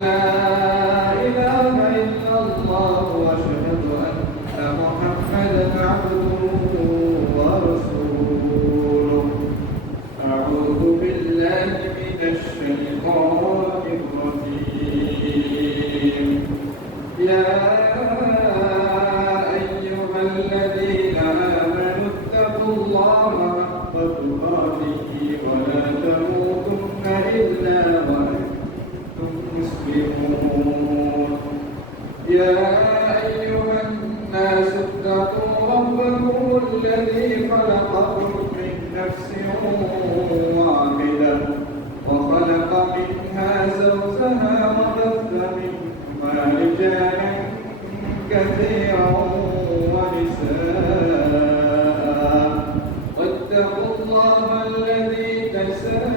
لا إله إلا الله وأشهد أن محمدا عبده ورسوله. أعوذ بالله من الشيطان الرجيم. يا أيها الذين آمنوا اتقوا الله حق تقاته ولا تموتن إلا وأنتم مسلمون. يا أيها الناس اتقوا ربكم الذي خلقكم من نفس واحدة وخلق منها زوجها وبث منهما رجالا كثيرا ونساء واتقوا الله الذي تساءلون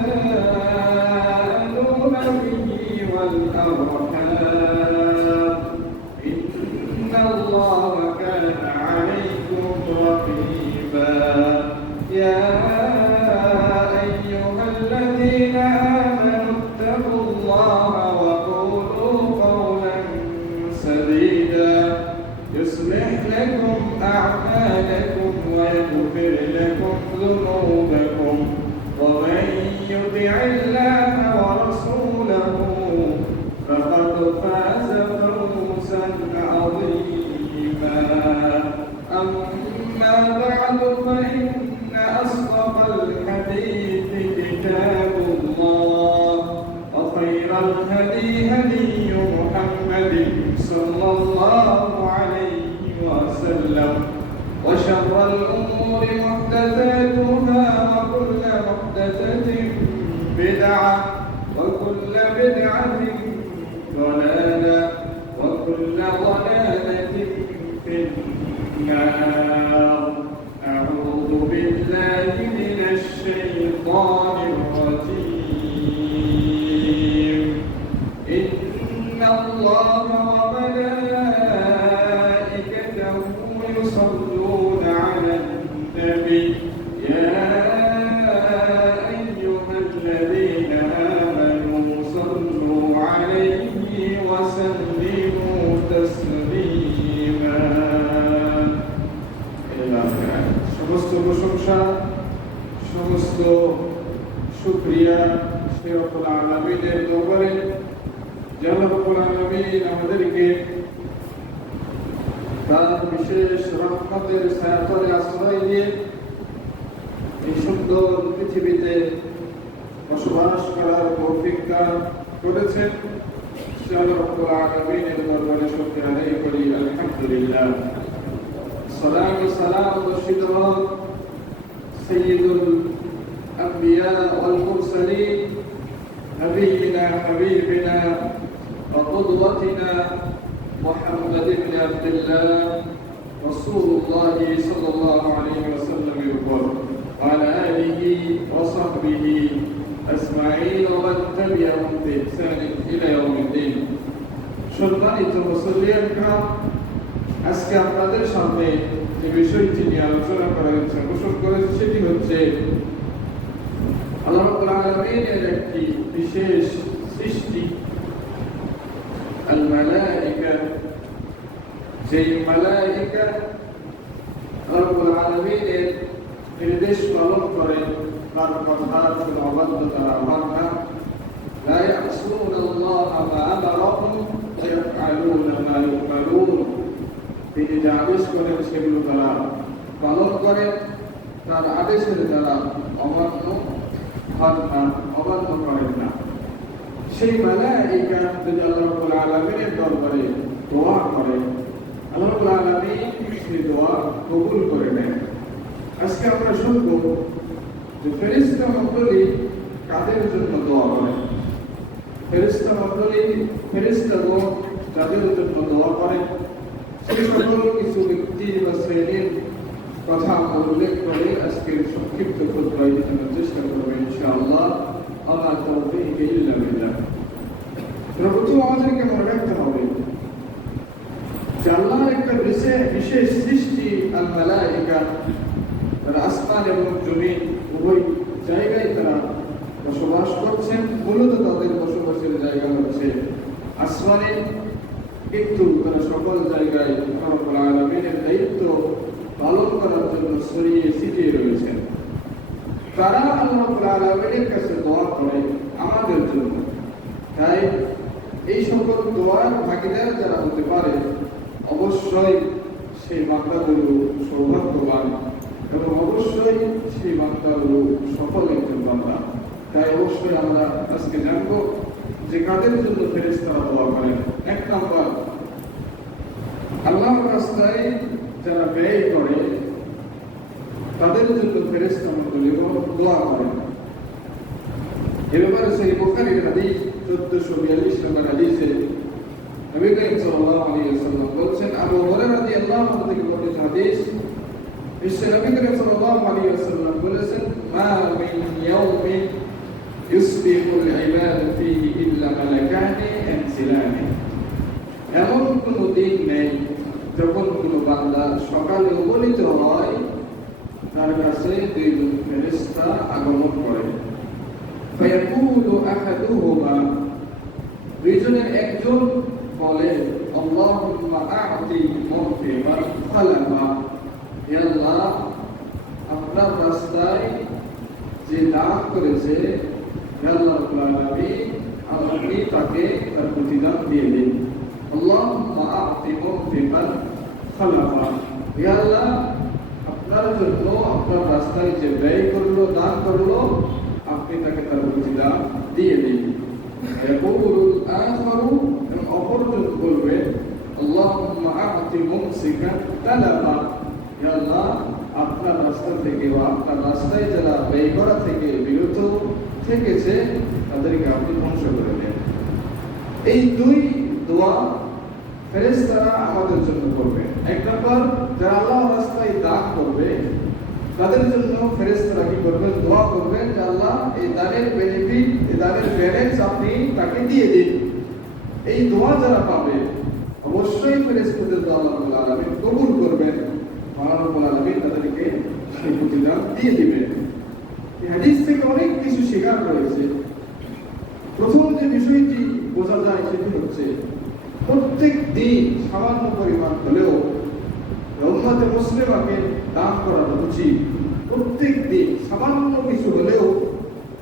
به والأرحام إن الله كان عليكم رقيبا. يا أيها الذين آمنوا اتقوا الله وقولوا قولا سديدا يصلح لكم أعمالكم ويغفر لكم ذنوبكم ومن يطع الله ورسوله فقد فاز فوزا عظيما. أما بعد فإن أصدق الحديث كتاب الله وخير الهدي هدي محمد صلى الله عليه وسلم وشر الأمور محدثاتها وكل محدثة بدعة وكل بدعة ضلالة وكل ضلالة في النار. أعوذ بالله من الشيطان الرجيم. إن الله وملائكته يصلون على النبي يا أيها الذين آمنوا صلوا عليه وسلموا تسليما. সমস্ত প্রশংসা সমস্ত শুকরিয়া সে রব্বুল আলামিনের দরবারে যে আল্লাহ রব্বুল আলামিন আমাদেরকে তার বিশেষ রহমতের ছায়াতলে আশ্রয় দিয়ে এই সুন্দর পৃথিবীতে বসবাস করার তৌফিক দান করেছেন। সে আল্লাহ রব্বুল আলামিনের দরবারে শুকরিয়া আদায় করি, আলহামদুলিল্লাহ। সালাম ও সালাম বর্ষিত হোক সাইয়্যিদুল আম্বিয়া ওয়াল মুরসালিন নবিয়িনা হাবিবিনা ওয়া কুদওয়াতিনা محمد بن عبد الله رسول الله صلى الله عليه وسلم وعلى آله وصحبه أجمعين ومن تبعهم بإحسان إلى يوم الدين. সম্মানিত মুসল্লিয়ান کرام, আজকে আপনাদের সামনে যে বিষয়টি নিয়ে আলোচনা করা হচ্ছে ঘোষণা করেছে সেটি হচ্ছে আল্লাহ রাব্বুল আলামিনের একটি বিশেষ সৃষ্টি الملائكة. যেই মালায়েকা রব্বুল আলামিনের নির্দেশ পালন করে তার কথার কোনো অবাধ্যতা আমার না। লা ইয়াসুনাল্লাহা মা আমারাহুম ওয়া ইয়াফআলুনা মা ইউমারুন। তিনি যা আদেশ করেন সেগুলো তারা পালন করে, তার আদেশের দ্বারা অমান্য করেন না। সেই মালায়েকা যদি আল্লাহ রাব্বুল আলামিনের দরবারে দোয়া করে, আল্লাহ রাব্বুল আলামিন সেই দোয়া কবুল করে নেন। আজকে আমরা শুনব যে ফেরেশতা মণ্ডলী কাদের জন্য দোয়া করে। ফেরেশতা মণ্ডলী ফেরেশতাগণ যাদের জন্য দোয়া করে সেই সকল কিছু ব্যক্তি বা শ্রেণীর কথা উল্লেখ করে আজকের সংক্ষিপ্ত খুতবায় জানার চেষ্টা করব ইনশাআল্লাহ। আমার তৌফিক ইল্লা বিল্লাহ। প্রথম আমাদেরকে মনে রাখতে হবে যে আল্লাহর একটা বিশেষ সৃষ্টি আল মালায়েকা। তারা আসমান এবং জমিন উভয় জায়গায় তারা বসবাস করছেন। মূলত তাদের বসবাসের জায়গা হচ্ছে আসমানে, কিন্তু তারা সকল জায়গায় আল্লাহ রাব্বুল আলামিনের দায়িত্ব পালন করার জন্য ছড়িয়ে ছিটিয়ে রয়েছেন। তারা আল্লাহ রাব্বুল আলামিনের কাছে দোয়া করে আমাদের জন্য। তাই এই সকল দোয়ার ভাগীদার যারা হতে পারে, অবশ্যই সেই বান্দাগুলো সৌভাগ্যবান এবং অবশ্যই সেই বান্দাগুলো সফল একজন বান্দা। তাই অবশ্যই আমরা আজকে জানবো যে কাদের জন্য ফেরেশতারা দোয়া করেন। এক নম্বর, আল্লাহর রাস্তায় যারা ব্যয় করে তাদের জন্য ফেরেশতা মণ্ডলীগণ দোয়া করেন। এ ব্যাপারে সহিহ বুখারীর হাদিস 1442 নম্বর হাদিসে নবী করিম সাল্লাল্লাহু আলাইহি ওয়াসাল্লাম বলেছেন, আবু হুরায়রা রাদিয়াল্লাহু আনহু থেকে বর্ণিত হাদিস, নবী করিম সাল্লাল্লাহু আলাইহি ওয়াসাল্লাম বলেছেন, মা মিন ইয়াউমিন ইউসবিহুল ইবাদু ফীহি ইল্লা মালাকানি ইয়ানজিলানি। এমন কোনো দিন নেই যখন কোনো বান্দা সকালে উপনীত হয় তার কাছে দুইজন ফেরেশতা আগমন করে। ফায়াকুলু আহাদুহুমা, দুইজনের একজন বলে, আল্লাহুম্মা আ'তি মুনফিকান খালাফা, হে আল্লাহ, আপনার রাস্তায় যে দান করেছে, হে আল্লাহ রাব্বুল আলামিন, আপনি তাকে তার প্রতিদান দিয়ে দিন। আল্লাহুম্মা আ'তি মুনফিকান খালাফা, হে আল্লাহ, আপনার জন্য আপনার রাস্তায় যে ব্যয় করলো, দান করলো, আপনি তাকে তার প্রতিদান দিয়ে দিন। ইয়াকুলুল আখারু, এবং অপরজন বলবে, আল্লাহুম্মা আ'তি মুমসিকান তালাফা, হে আল্লাহ, আপনার রাস্তা থেকে বা আপনার রাস্তায় যারা ব্যয় করা থেকে বিরত থেকেছে তাদেরকে আপনি ধ্বংস করে দেন। এই দুই দোয়া ফেরেশতারা আমাদের জন্য করবে। এক নম্বর, যারা আল্লাহর রাস্তায় দান করবে তাদের জন্য ফেরেশতারা কি করবেন? দোয়া করবেন যে আল্লাহ, এই দানের বেনিফিট, এই দানের ব্যালেন্স আপনি তাকে দিয়ে দিন। এই দোয়া যারা পাবে অবশ্যই ফেরেশতাদের দোয়া আল্লাহ রাব্বুল আলামিন কবুল করবেন। আল্লাহ রাব্বুল আলামিন তাদেরকে সেই প্রতিদান দিয়ে দিবেন। এই হাদিস থেকে অনেক কিছু শেখার রয়েছে। প্রথম যে বিষয়টি বোঝা যায় সেটি হচ্ছে, প্রত্যেক দিন সামান্য পরিমাণ হলেও উম্মতে মুসলিমাকে দান করা উচিত। প্রত্যেক দিন সামান্য কিছু হলেও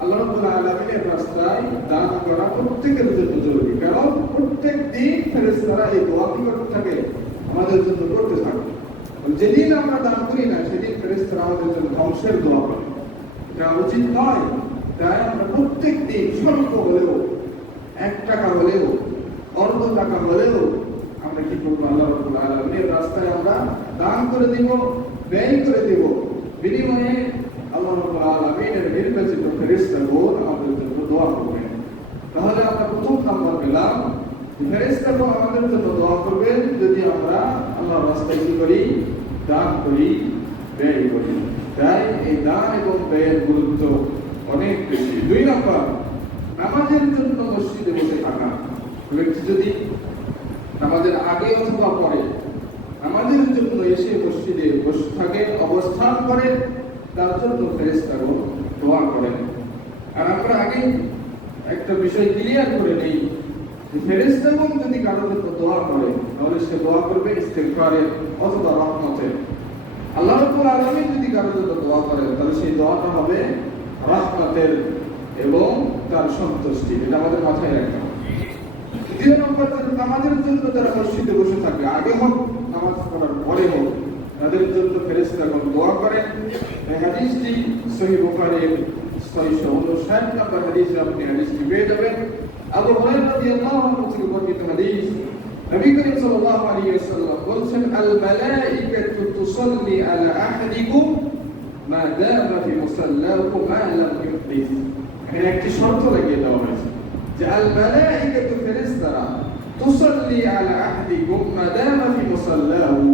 আল্লাহ রাব্বুল আলামিনের রাস্তায় দান করা প্রত্যেকের জন্য জরুরি। কারণ প্রত্যেক দিন ফেরেশতারা এই দোয়া কি করতে থাকে? আমাদের জন্য করতে থাকে। যেদিন আমরা দান করি না সেদিন ফেরেশতারা আমাদের জন্য ধ্বংসের দোয়া করে। এটা উচিত নয়। তাই আমরা প্রত্যেক দিন স্বল্প হলেও, 1 টাকা হলেও, অর্ধ টাকা হলেও আমরা কি করবো? আল্লাহ রাব্বুল আলামিনের রাস্তায় আমরা দান করে দিব, ব্যয় করে দিব। বিনিময়ে আল্লাহ রাব্বুল আলামিনের নির্বাচিত ফেরেশতাগণ আমাদের জন্য দোয়া করবেন। তাহলে আমরা প্রথম নাম্বার পেলাম, ফেরেশতাগণ আমাদের জন্য দোয়া করবেন যদি আমরা আল্লাহর রাস্তায় কি করি? দান করি, ব্যয় করি। তাই এই দান এবং ব্যয়ের গুরুত্ব অনেক বেশি। 2 নাম্বার, নামাজের জন্য মসজিদে বসে থাকা। ব্যক্তি যদি নামাজের আগে অথবা পরে নামাজের জন্য এসে মসজিদে বসে থাকে, অবস্থান করে, তার জন্য ফেরেশতাগণ দোয়া করেন। আর আমরা আগে একটা বিষয় ক্লিয়ার করে নেই যে ফেরেশতাগণ যদি কারোর জন্য দোয়া করে তাহলে সে দোয়া করবে ইস্তিগফারের অথবা রহমতের। আল্লাহ রাব্বুল আলামিন যদি কারোর জন্য দোয়া করেন তাহলে সেই দোয়াটা হবে রহমতের এবং তার সন্তুষ্টি। এটা আমাদের মাথায় রাখতে হবে। 2 নম্বর, নামাজের জন্য যারা মসজিদে বসে থাকে, আগে হোক নামাজ পড়ার পরে হোক, তাদের জন্য ফেরেশতাগণ দোয়া করেন। এই হাদিসটি সহিহ বুখারীর 659 নম্বর হাদিসে আপনি হাদিসটি পেয়ে যাবেন। আবু হুরায়রা রাদিয়াল্লাহু আনহু থেকে বর্ণিত হাদিস, নবী করিম সাল্লাল্লাহু আলাইহি ওয়াসাল্লাম বলেছেন, আল মালাইকাতু তুসাল্লি আলা আহাদিকুম মা দামা ফি মুসাল্লাহু মা লাম ইউহদিস। এখানে একটি শর্ত লাগিয়ে দেওয়া হয়েছে যে আল মালাইকাতু ফেরেশতারা তুসাল্লি আলা আহাদিকুম মা দামা ফি মুসাল্লাহু,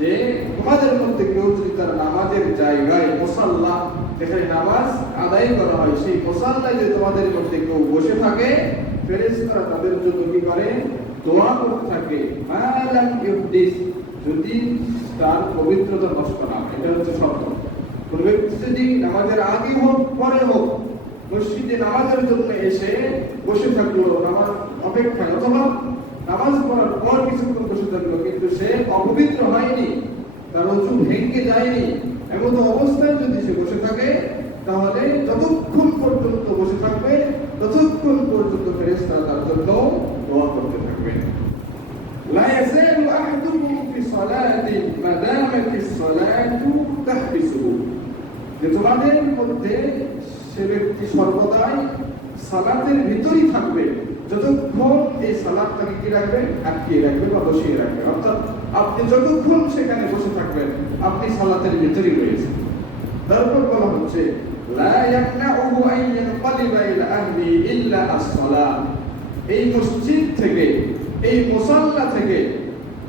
যে তোমাদের মধ্যে কেউ যদি তার নামাজের জায়গায়, মুসাল্লা যেখানে নামাজ আদায় করা হয়, সেই মুসাল্লায় যদি তোমাদের মধ্যে কেউ বসে থাকে, ফেরেশতারা তাদের জন্য কি করে? দোয়া করতে থাকে। মা লাম ইউহদিস, যদি তার পবিত্রতা নষ্ট না হয়। এটা হচ্ছে শর্ত। কোন ব্যক্তি যদি নামাজের আগে হোক পরে হোক মসজিদে নামাজের জন্য এসে বসে থাকলো নামাজ অপেক্ষায়, অথবা নামাজ পড়ার পর কিছুক্ষণ বসে থাকলো, কিন্তু সে অপবিত্র হয়নি, তার ওযু ভেঙে যায়নি, এমন অবস্থায় যদি সে বসে থাকে, তাহলে যতক্ষণ পর্যন্ত বসে থাকবে ততক্ষণ পর্যন্ত ফেরেশতারা তার জন্য দোয়া করতে থাকবে। লা ইয়াযালু আহাদুকুম ফি সালাতিন মা দামাতিস সালাতু তাহবিসুহু, যে তোমাদের মধ্যে সে ব্যক্তি সর্বদাই সালাতের ভিতরই থাকবে যতক্ষণ এই সালাতটাকে কি রাখবে, আটকিয়ে রাখবে বা বসিয়ে রাখবে। অর্থাৎ আপনি যতক্ষণ সেখানে বসে থাকবেন আপনি সালাতের ভিতরই রয়েছেন। তারপর বলা হচ্ছে লা ইয়ামনাউহু আন ইয়ানকালিবা ইলা আহলি ইল্লা as-সালাহ, এই মসজিদ থেকে, এই মুসাল্লা থেকে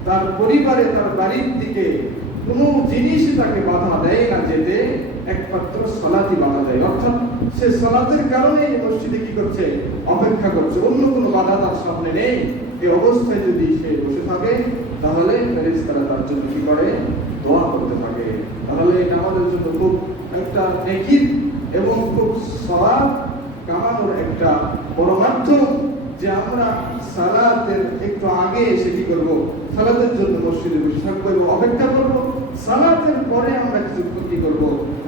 তার পরিবারে, তার বাড়ির দিকে কোনো জিনিসই তাকে বাধা দেয় না যেতে, একমাত্র সালাতই বাধা দেয়। অর্থাৎ সে সালাতের কারণে এই মসজিদে কি করছে, অপেক্ষা করছে, অন্য কোনো বাধা তার সামনে নেই। এই অবস্থায় যদি সে বসে থাকে তাহলে ফেরেশতারা তার জন্য কি করে, দোয়া করতে থাকে। তাহলে এটা আমাদের জন্য খুব একটা নেকির এবং খুব সওয়াব কামানোর একটা বড় মাধ্যম, যে আমরা সালাতের একটু আগে এসে কি করব, সালাতের জন্য মসজিদে বসে থাকবো এবং অপেক্ষা করব। সালাতের পরে আমরা কিছুক্ষণ কি করব,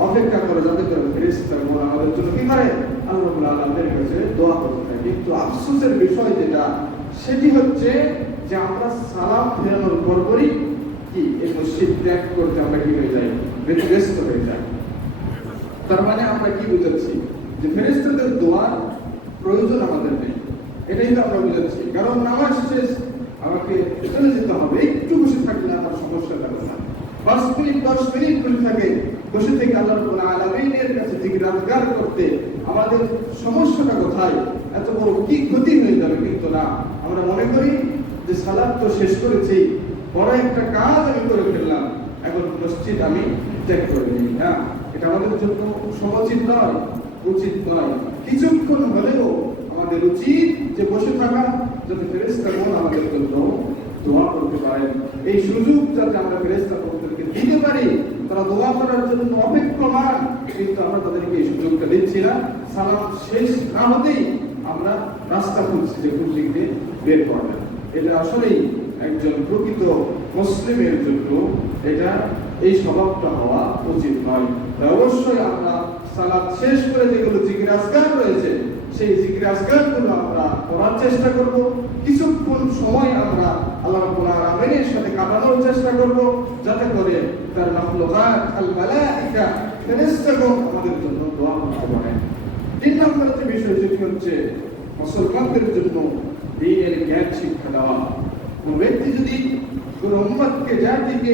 অপেক্ষা করে, যাতে করে ফেরেশতারা আমাদের জন্য কি করে, আল্লাহ রাব্বুল আলামিনের কাছে দোয়া করতে থাকে। কিন্তু আফসোসের বিষয় যেটা, সেটি হচ্ছে যে আমরা সালাম ফেরানোর পরপরই কি এই মসজিদ ত্যাগ করতে আমরা কি হয়ে যাই, ব্যতিব্যস্ত হয়ে যাই। তার মানে আমরা কি বুঝাচ্ছি, যে ফেরেশতাদের দোয়ার প্রয়োজন আমাদের নেই, এটাই তো আমরা বুঝাচ্ছি। কারণ নামাজ শেষ, আমাকে চলে যেতে হবে, একটু বসে থাকলে আমার সমস্যা থাকে না। 5 মিনিট 10 মিনিট বসে থাকে, বসে থেকে আল্লাহ রাব্বুল আলামিনের কাছে জিকির আজকার করতে আমাদের সমস্যাটা কোথায়, এত বড় কি ক্ষতি হয়ে যাবে? কিন্তু না, আমরা মনে করি যে সালাত তো শেষ করেছি, বড় একটা কাজ আমি করে ফেললাম, এখন মসজিদ আমি ত্যাগ করে দিই। না, এটা আমাদের জন্য সমুচিত নয়, উচিত নয়। কিছুক্ষণ হলেও আমাদের উচিত যে বসে থাকা, যাতে ফেরেশতাগণ আমাদের জন্য দোয়া করতে পারেন। এই সুযোগ যাতে আমরা ফেরেশতাগণকে দিতে পারি, তারা দোয়া করার জন্য অপেক্ষমান, কিন্তু আমরা তাদেরকে এই সুযোগটা দিচ্ছি না। সালাম শেষ না হতেই আমরা রাস্তা খুঁজছি যে কোন দিক দিয়ে বের করবেন। এটা আসলেই একজন প্রকৃত মুসলিমের জন্য এটা এই স্বভাবটা হওয়া উচিত নয়। অবশ্যই আমরা সালাত শেষ করে যেগুলো জিকির আজকার রয়েছে, সেই জিকির আজকারগুলো আমরা করার চেষ্টা করব। কিছুক্ষণ সময় আমরা আল্লাহ রাব্বুল আলামিনের সাথে কাটানোর চেষ্টা করব, যাতে করে তার মাখলুকাত আল মালাইকা ফেরেশতাগণ আমাদের জন্য দোয়া করতে পারেন। 3 নম্বর যে বিষয়, সেটি হচ্ছে মুসলমানদের জন্য দ্বীনের জ্ঞান শিক্ষা দেওয়া। কোন ব্যক্তি যদি কোন উম্মতকে, জাতিকে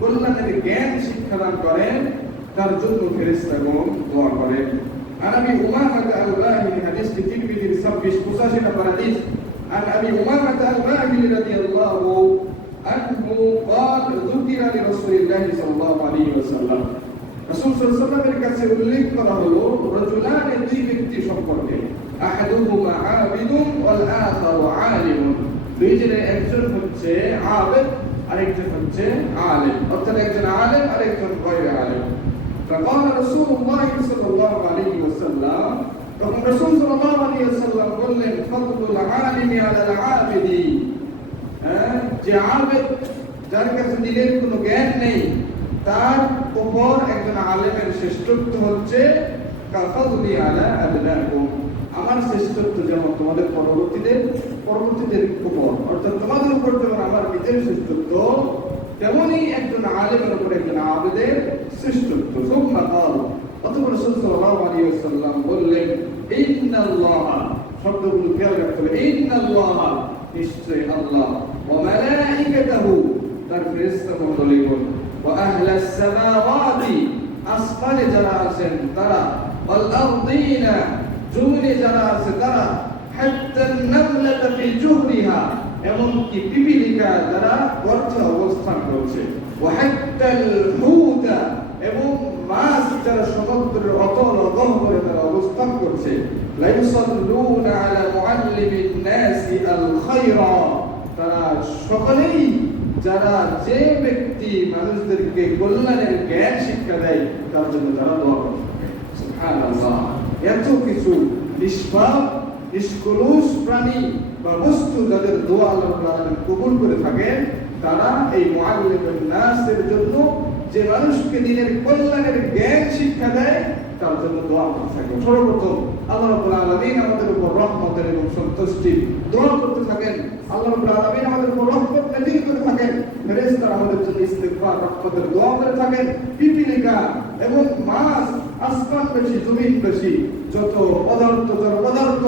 কল্যাণের জ্ঞান শিক্ষা দান করেন, তার জন্য ফেরেশতাগণ দোয়া করেন। عن ابي امامه الباهلي حديث الترمذي 85 نمبر حديث عن ابي امامه الباهلي رضي الله عنه قال ذكر لرسول الله صلى الله عليه وسلم, রাসূল সাল্লাল্লাহু আলাইহি ওয়াসাল্লামের কাছে উল্লেখ করা হলো রাজুলানে, দুই ব্যক্তি সম্পর্কে, আহাদুহুমা আবিদুন ওয়াল আখারু আলিমুন, দুইজনের একজন হচ্ছে আবিদ আর একজন হচ্ছে আলিম, অর্থাৎ একজন আলিম আর একজন গায়রে আলিম। فقال رسول الله صلى الله عليه وسلم, তখন রাসূল সাল্লাল্লাহু আলাইহি ওয়াসাল্লাম বললেন, ফাদলুল আলিমি আলাল আবিদি, যে আবিদ, যার কাছে দিনের কোনো জ্ঞান নেই, তার উপর একজন আলেমের শ্রেষ্ঠত্ব হচ্ছে কাফাদুলি আলা আদনাকুম, আমার শ্রেষ্ঠত্ব যেমন তোমাদের পরবর্তীদের উপর, অর্থাৎ তোমাদের উপর যেমন আমার নিজের শ্রেষ্ঠত্ব, তেমনই একজন আলেমের উপর একজন আবেদের শ্রেষ্ঠত্ব। সুম্মা ক্বাল, অতঃপর রাসূল সাল্লাল্লাহু আলাইহি ওয়াসাল্লাম বললেন, ইন্নাল্লাহ, শব্দগুলো খেয়াল রাখতে হবে, ইন্নাল্লাহ, নিশ্চয় আল্লাহ, ওয়া মালাইকাতাহু, তার ফেরেশতা মণ্ডলীগণ, ওয়া আহলাস সামাওয়াতি, আসমানে যারা আছেন তারা, ওয়াল আরদিনা, জমিনে যারা আছে তারা, হাত্তা আন-নামলাতা ফি জুহরিহা, এমনকি পিপিলিকা যারা গর্তে অবস্থান করছে, ওয়া হাত্তাল হুতা, এবং মাছ যারা সমুদ্রের অতল গহ্বরে তারা অবস্থান করছে, লা ইউসাল্লুনা আলা মুআল্লিমিন নাসি আল খায়রা, তারা সকলেই, যারা যে ব্যক্তি মানুষদেরকে কল্যাণের জ্ঞান শিক্ষা দেয়, তার জন্য তারা দোয়া করে। সুবহানাল্লাহ, এত কিছু নিষ্পাপ নিষ্কলুষ প্রাণী বা বস্তু যাদের দোয়া আল্লাহ রাব্বুল আলামিন কবুল করে থাকেন, তারা এই মুআল্লিমুন নাসের জন্য, যে মানুষকে দ্বীনের কল্যাণের জ্ঞান শিক্ষা দেয়, তার জন্য দোয়া করতে থাকেন। সর্বপ্রথম আল্লাহ রাব্বুল আলামিন আমাদের উপর রহমতের এবং সন্তুষ্টির দোয়া করতে থাকেন। আল্লাহ রাব্বুল আলামিন আমাদের উপর রহমত নাযিল করে থাকেন। ফেরেশতারা আমাদের জন্য ইস্তিগফার, রহমতের দোয়া করে থাকেন। পিপীলিকা এবং মাছ, আসমান বেশি জমিন বেশি, যত পদার্থ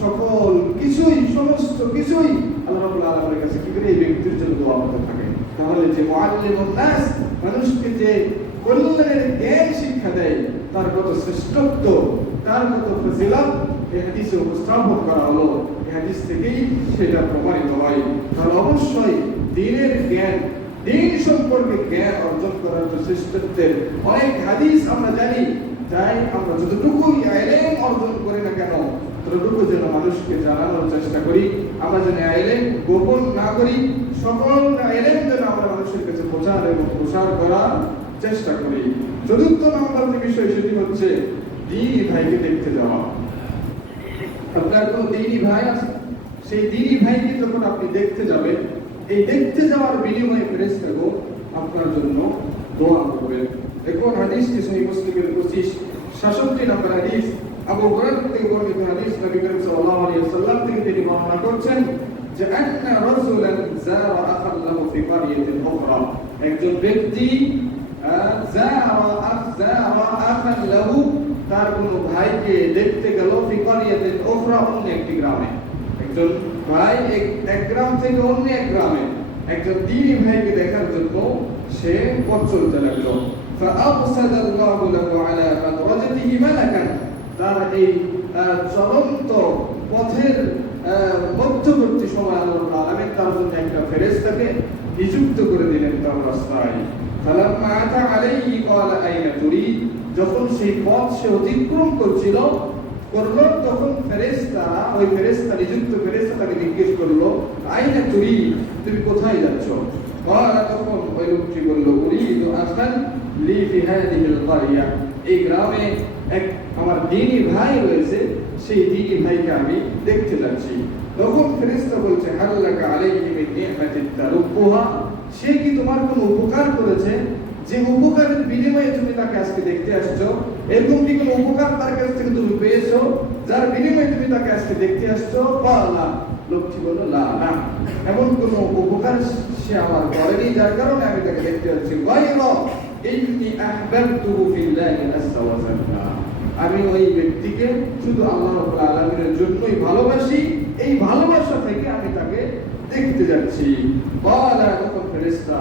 সকল কিছুই, সমস্ত কিছুই আল্লাহ রাব্বুল আলামিনের কাছে কি করে এই ব্যক্তির জন্য দোয়া করতে থাকেন। তাহলে যে মুআল্লিমুন নাস, মানুষকে যে কল্যাণের জ্ঞান শিক্ষা দেয়, তার কত শ্রেষ্ঠত্ব, তার কত ফজিলত এই হাদিসে উপস্থাপন করা হলো। এই হাদিস থেকেই সেটা প্রমাণিত হয়। তাহলে অবশ্যই দ্বীনের জ্ঞান, দ্বীন সম্পর্কে জ্ঞান অর্জন করার যে শ্রেষ্ঠত্বের অনেক হাদিস আমরা জানি, তাই আমরা যতটুকুই ইলম অর্জন করি না কেন, ততটুকু যেন মানুষকে জানানোর চেষ্টা করি। আমরা যেন ইলম গোপন না করি, সকল ইলম যেন আমরা মানুষের কাছে প্রচার এবং প্রসার করার চেষ্টা করি। চতুর্থ নম্বর যে বিষয়, সেটি হচ্ছে দ্বীনি ভাইকে দেখতে যাওয়া। আপনার কোন দ্বীনি ভাই আছে, সেই দ্বীনি ভাইকে যখন আপনি দেখতে যাবেন, এই দেখতে যাওয়ার বিনিময়ে ফেরেশতাগণ আপনার জন্য দোয়া করবেন। এখন হাদিসটি সহিহ মুসলিমের 25-66 নম্বর হাদিস, আবু হুরায়রা থেকে বর্ণিত হাদিস, নবী করিম সাল্লাল্লাহু আলাইহি ওয়াসাল্লাম থেকে তিনি বর্ণনা করছেন যে আন্না রাজুলান যারা আখান লাহু ফি কারিয়াতিন উখরা, একজন ব্যক্তি যারা আখান লাহু, তার কোন ভাইকে দেখতে গেল, ফি কারিয়াতিন উখরা, অন্য একটি গ্রামে। একজন ভাই এক গ্রাম থেকে অন্য এক গ্রামে একজন দ্বীনি ভাইকে দেখার জন্য সে পথ চলতে লাগলো। فأرسل الله له على مدرجته ملكا, তার এই চলন্ত পথের মধ্যবর্তী সময় আল্লাহ রাব্বুল আলামিন তার জন্য একটা ফেরেশতাকে নিযুক্ত করে দিলেন তার রাস্তায়। ফালাম্মা আতা আলাইহি ক্বালা আইনা তুরিদ, যখন সেই পথ সে অতিক্রম করলো, তখন ওই ফেরেশতা, নিযুক্ত ফেরেশতা তাকে জিজ্ঞেস করলো, আইনা তুরিদ, তুমি কোথায় যাচ্ছ? তখন ওই লোকটি বলল, উরিদু আখান লি ফি হাদিহিল কারিয়া, এই গ্রামে এক আমার দ্বীনি ভাই রয়েছে, সেই দ্বীনি ভাইকে আমি দেখতে যাচ্ছি। তখন ফেরেশতা বলছে, হাল্লাকা আলাইহি মিন নি'মাতিন তারুকুহা, সে কি তোমার কোনো উপকার করেছে, যে উপকারের বিনিময়ে তুমি তাকে আজকে দেখতে আসছো? এরকম কি কোনো উপকার তার কাছ থেকে তুমি পেয়েছো, যার বিনিময়ে তুমি তাকে আজকে দেখতে আসছো? বালা, লোকটি বলল, না না, এমন কোনো উপকার সে আমার করেনি, যার কারণে আমি তাকে দেখতে যাচ্ছি। গায়রা ইন্নী আহবাবতুহু ফিল্লাহি আযজা ওয়া জাল্লা, আমি ওই ব্যক্তিকে শুধু আল্লাহ রাব্বুল আলামিনের জন্যই ভালোবাসি, এই ভালোবাসা থেকে আমি তাকে দেখতে যাচ্ছি। বালা, তখন ফেরেশতা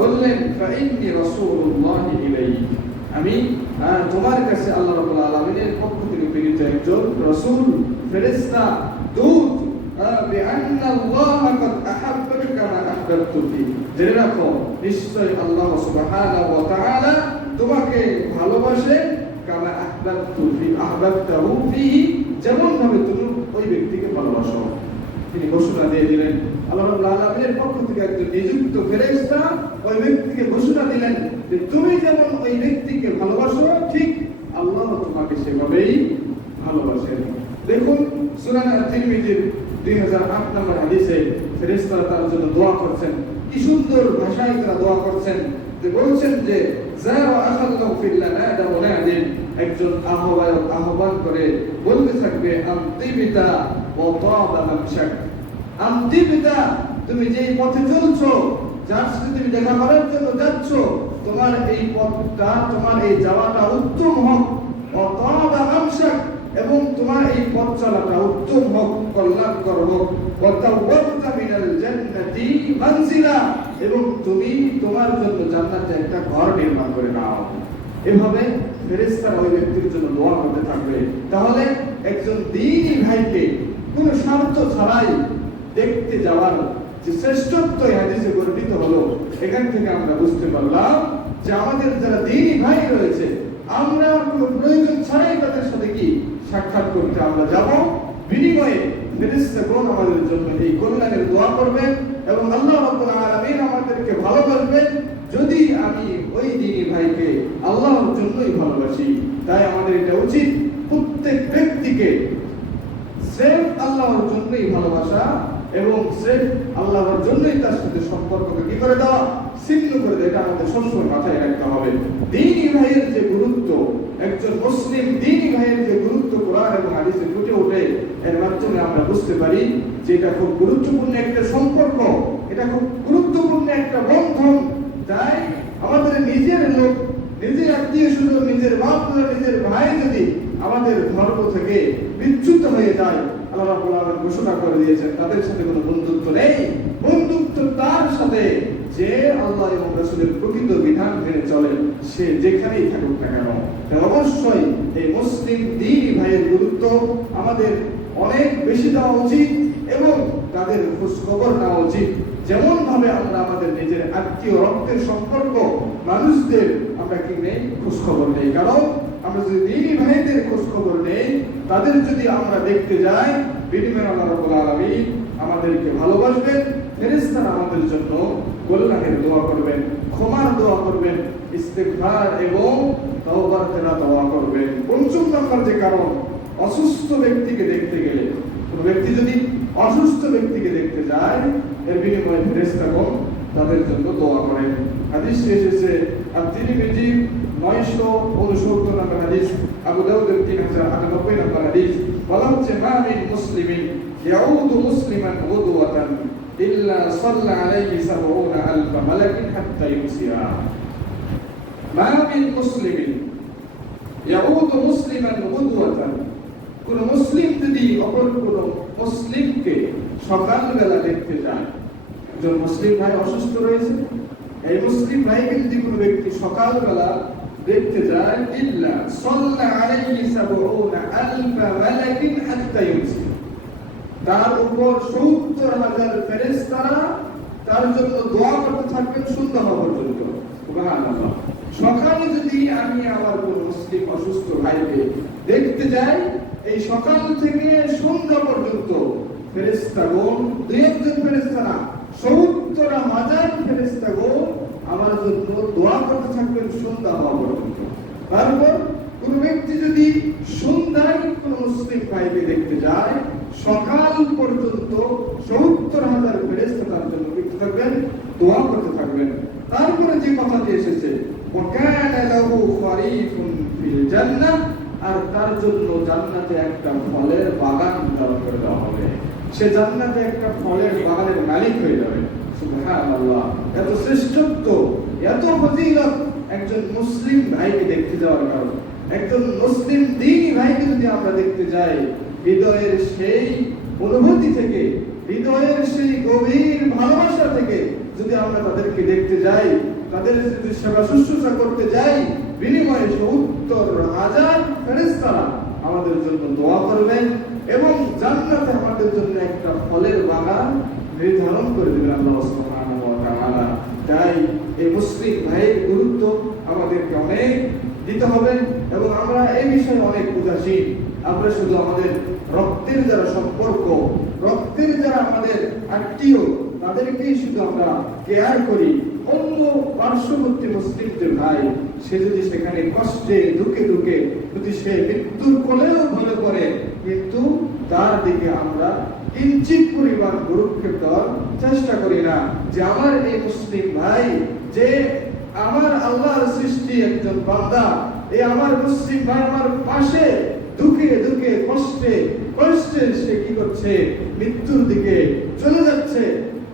বললেন, ফাইন্নী রাসূলুল্লাহি ইলাইক, আমি তোমার কাছে আল্লাহ রাব্বুল আলামিনের পক্ষ থেকে প্রেরিত একজন রাসূল, ফেরেশতা, দূত। বিআন্না আল্লাহ قد احبك كما احببتك, জেনে রাখো নিশ্চয় আল্লাহ সুবহানাহু ওয়া তাআলা তোমাকে ভালোবাসেন, কামা আহবাবতাহু ফিহি, যেমন ভাবে তুমি ওই ব্যক্তিকে ভালোবাসো। তিনি ঘোষণা দিয়ে দিলেন, আল্লাহ রাব্বুল আলামিনের পক্ষ থেকে একজন নিযুক্ত ফেরেশতা ওই ব্যক্তিকে ঘোষণা দিলেন যে তুমি যেমন ওই ব্যক্তিকে ভালোবাসো, ঠিক আল্লাহ তোমাকে সেভাবেই ভালোবাসেন। দেখুন সুনান তিরমিজির 2008 নম্বর হাদিসে ফেরেশতারা তার জন্য দোয়া করছেন। কি সুন্দর ভাষায় তারা দোয়া করছেন, যে বলছেন যে যারা আখাল্লাহু ফিল্লাহ নাদা মুনাদিন, একজন আহ্বায়ক আহ্বান করে বলতে থাকবে, আমতিবিতা ওয়া তাবা মামশাক, আমতিবিতা, তুমি যেই পথে চলছো, যার সাথে তুমি দেখা করার জন্য যাচ্ছ, তোমার এই পথটা, তোমার এই যাওয়াটা উত্তম হোক। ওয়া তাবা মামশাক, এবং তোমার এই পথ চলাটা উত্তম হোক, কল্যাণকর হোক। ওয়া তাওয়াবতা মিনাল জান্নাতি মানজিলা, এবং তুমি তোমার জন্য জান্নাতে একটা ঘর নির্মাণ করে নাও। এভাবে ফেরেশতারা ওই ব্যক্তির জন্য দোয়া করতে থাকবে। তাহলে একজন দ্বীনি ভাইকে কোনো স্বার্থ ছাড়াই দেখতে যাওয়ার যে শ্রেষ্ঠত্ব এই হাদিসে বর্ণিত হলো, এখান থেকে আমরা বুঝতে পারলাম যে আমাদের যারা দ্বীনি ভাই রয়েছে, আমরা কোনো প্রয়োজন ছাড়াই তাদের সাথে কি সাক্ষাৎ করতে আমরা যাব, বিনিময়ে ফেরেশতাগণ আমাদের জন্য এই কল্যাণের দোয়া করবেন এবং আল্লাহ রাব্বুল আলামিন আমাদেরকে ভালোবাসবেন যদি আমি ওই দ্বীনি ভাইকে আল্লাহর জন্যই ভালোবাসি। তাই আমাদের এটা উচিত, প্রত্যেক ব্যক্তিকে স্রেফ আল্লাহর জন্যই ভালোবাসা এবং স্রেফ আল্লাহর জন্যই তার সাথে সম্পর্ককে কি করে দেওয়া, ছিন্ন করে দেওয়া, এটা আমাদের সবসময় মাথায় রাখতে হবে। দ্বীনি ভাইয়ের যে গুরুত্ব, একজন মুসলিম দ্বীনি ভাইয়ের যে গুরুত্ব কোরআন এবং হাদিসে ফুটে ওঠে, এর মাধ্যমে আমরা বুঝতে পারি যে এটা খুব গুরুত্বপূর্ণ একটা সম্পর্ক, এটা খুব গুরুত্বপূর্ণ একটা বন্ধন। তাই আমাদের নিজের লোক, নিজের আত্মীয় স্বজন, নিজের বাপ, নিজের ভাই যদি আমাদের ধর্ম থেকে বিচ্যুত হয়ে যায়, আল্লাহ রাব্বুল আলামিন ঘোষণা করে দিয়েছেন তাদের সাথে কোনো বন্ধুত্ব নেই। বন্ধুত্ব তার সাথে যে আল্লাহ এবং রাসূলের প্রকৃত বিধান মেনে চলে, সে যেখানেই থাকুক না কেন। তাই অবশ্যই এই মুসলিম দ্বীনি ভাইয়ের গুরুত্ব আমাদের অনেক বেশি দেওয়া উচিত এবং তাদের খোঁজ খবর নেওয়া উচিত। যেমন ভাবে আমরা আমাদের নিজের আত্মীয় রক্তের সম্পর্ক মানুষদের আমরা কি নেই, খোঁজ খবর নেই। কারণ আমরা যদি দ্বীনি ভাইদের খোঁজ খবর নেই, তাদের যদি আমরা দেখতে যাই, বিনিময়ে আল্লাহ রাব্বুল আলামিন আমাদেরকে ভালোবাসবেন, ফেরেশতারা আমাদের জন্য কল্যাণের দোয়া করবেন, ক্ষমার দোয়া করবেন, ইস্তিগফার এবং তওবার তেরা দোয়া করবেন। পঞ্চম নম্বর যে কারণ, অসুস্থ ব্যক্তিকে দেখতে গেলে, কোন ব্যক্তি যদি অসুস্থ ব্যক্তিকে দেখতে যায়, এর বিনিময়ে ফেরেশতাগণ তাদের জন্য দোয়া করেন। হাদিসে এসেছে at-তিরমিজি 969 নম্বর হাদিস, আবু দাউদের 3098 নম্বর হাদিস, বলা হচ্ছে মা মিন মুসলিমিন ইয়াউদু মুসলিমান গুদওয়াতান ইল্লা সাল্লা আলাইহি 70,000 মালাকিন হাত্তা ইউসিয়া। মা মিন মুসলিমিন ইয়াউদু মুসলিমান গুদওয়াতান, কোন মুসলিম যদি অপর কোন মুসলিমকে সকালবেলা দেখতে যায়, একজন মুসলিম ভাই অসুস্থ রয়েছে, এই মুসলিম ভাইকে যদি কোনো ব্যক্তি সকালবেলা দেখতে যায়, ইল্লা সাল্লা আলাইহি 70,000 মালাকিন হাত্তা ইউসিয়া, তার উপর 70,000 ফেরেশতারা তার জন্য দোয়া করতে থাকবেন সন্ধ্যা হওয়া পর্যন্ত। সুবহানাল্লাহ। সকালে যদি আমি আমার কোন মুসলিম অসুস্থ ভাইকে দেখতে যাই, এই সকাল থেকে সন্ধ্যা পর্যন্ত ফেরেশতাগণ, দুই একজন ফেরেশতা না, 70,000 ফেরেশতাগণ আমার জন্য দোয়া করতে থাকবেন সন্ধ্যা হওয়া পর্যন্ত। তারপর কোন ব্যক্তি যদি সন্ধ্যায় কোন মুসলিম ভাইকে দেখতে যায়, সকাল পর্যন্ত 70,000 ফেরেশতা তার জন্য দেখতে থাকবেন, দোয়া করতে থাকবেন। তারপরে যে কথাটি এসেছে, ওয়াকানা লাহু ফারিকুন ফিল জান্নাহ, আর তার জন্য জান্নাতে একটা ফলের বাগান দান করে দেওয়া হবে, সে জান্নাতে একটা ফলের বাগানের মালিক হয়ে যাবে। সুবহানাল্লাহ। এত শ্রেষ্ঠত্ব, এত ফজিলত একজন মুসলিম ভাইকে দেখতে যাওয়ার কারণে। একজন মুসলিম দ্বীনি ভাইকে যদি আমরা দেখতে যাই, হৃদয়ের সেই অনুভূতি থেকে, হৃদয়ের সেই গভীর ভালোবাসা থেকে যদি আমরা তাদেরকে দেখতে যাই, তাদের যদি সেবা শুশ্রূষা করতে যাই, বিনিময়ে 70,000 ফেরেশতারা আমাদের জন্য দোয়া করবেন এবং জান্নাতে আমাদের জন্য একটা ফলের বাগান নির্ধারণ করে দেবেন আল্লাহ সুবহানাহু ওয়া তাআলা। তাই এই মুসলিম ভাইয়ের গুরুত্ব আমাদেরকে অনেক দিতে হবে এবং আমরা এই বিষয়ে অনেক উদাসীন। আমরা শুধু আমাদের রক্তের যারা সম্পর্ক, রক্তের যারা আমাদের আত্মীয়, তাদেরকেই শুধু আমরা কেয়ার করি। অন্য পার্শ্ববর্তী মুসলিম যে ভাই, সে যদি সেখানে কষ্টে দুঃখে দুঃখে যদি সে মৃত্যুর কোলেও ভরে পড়ে, কিন্তু তার দিকে আমরা কিঞ্চিত পরিমাণ গুরুত্ব দেওয়ার চেষ্টা করি না, যে আমার এই মুসলিম ভাই, যে আমার আল্লাহর সৃষ্টি একজন বান্দা, এই আমার মুসলিম ভাই আমার পাশে দুঃখে দুঃখে কষ্টে কষ্টে সে কি করছে, মৃত্যুর দিকে চলে যাচ্ছে,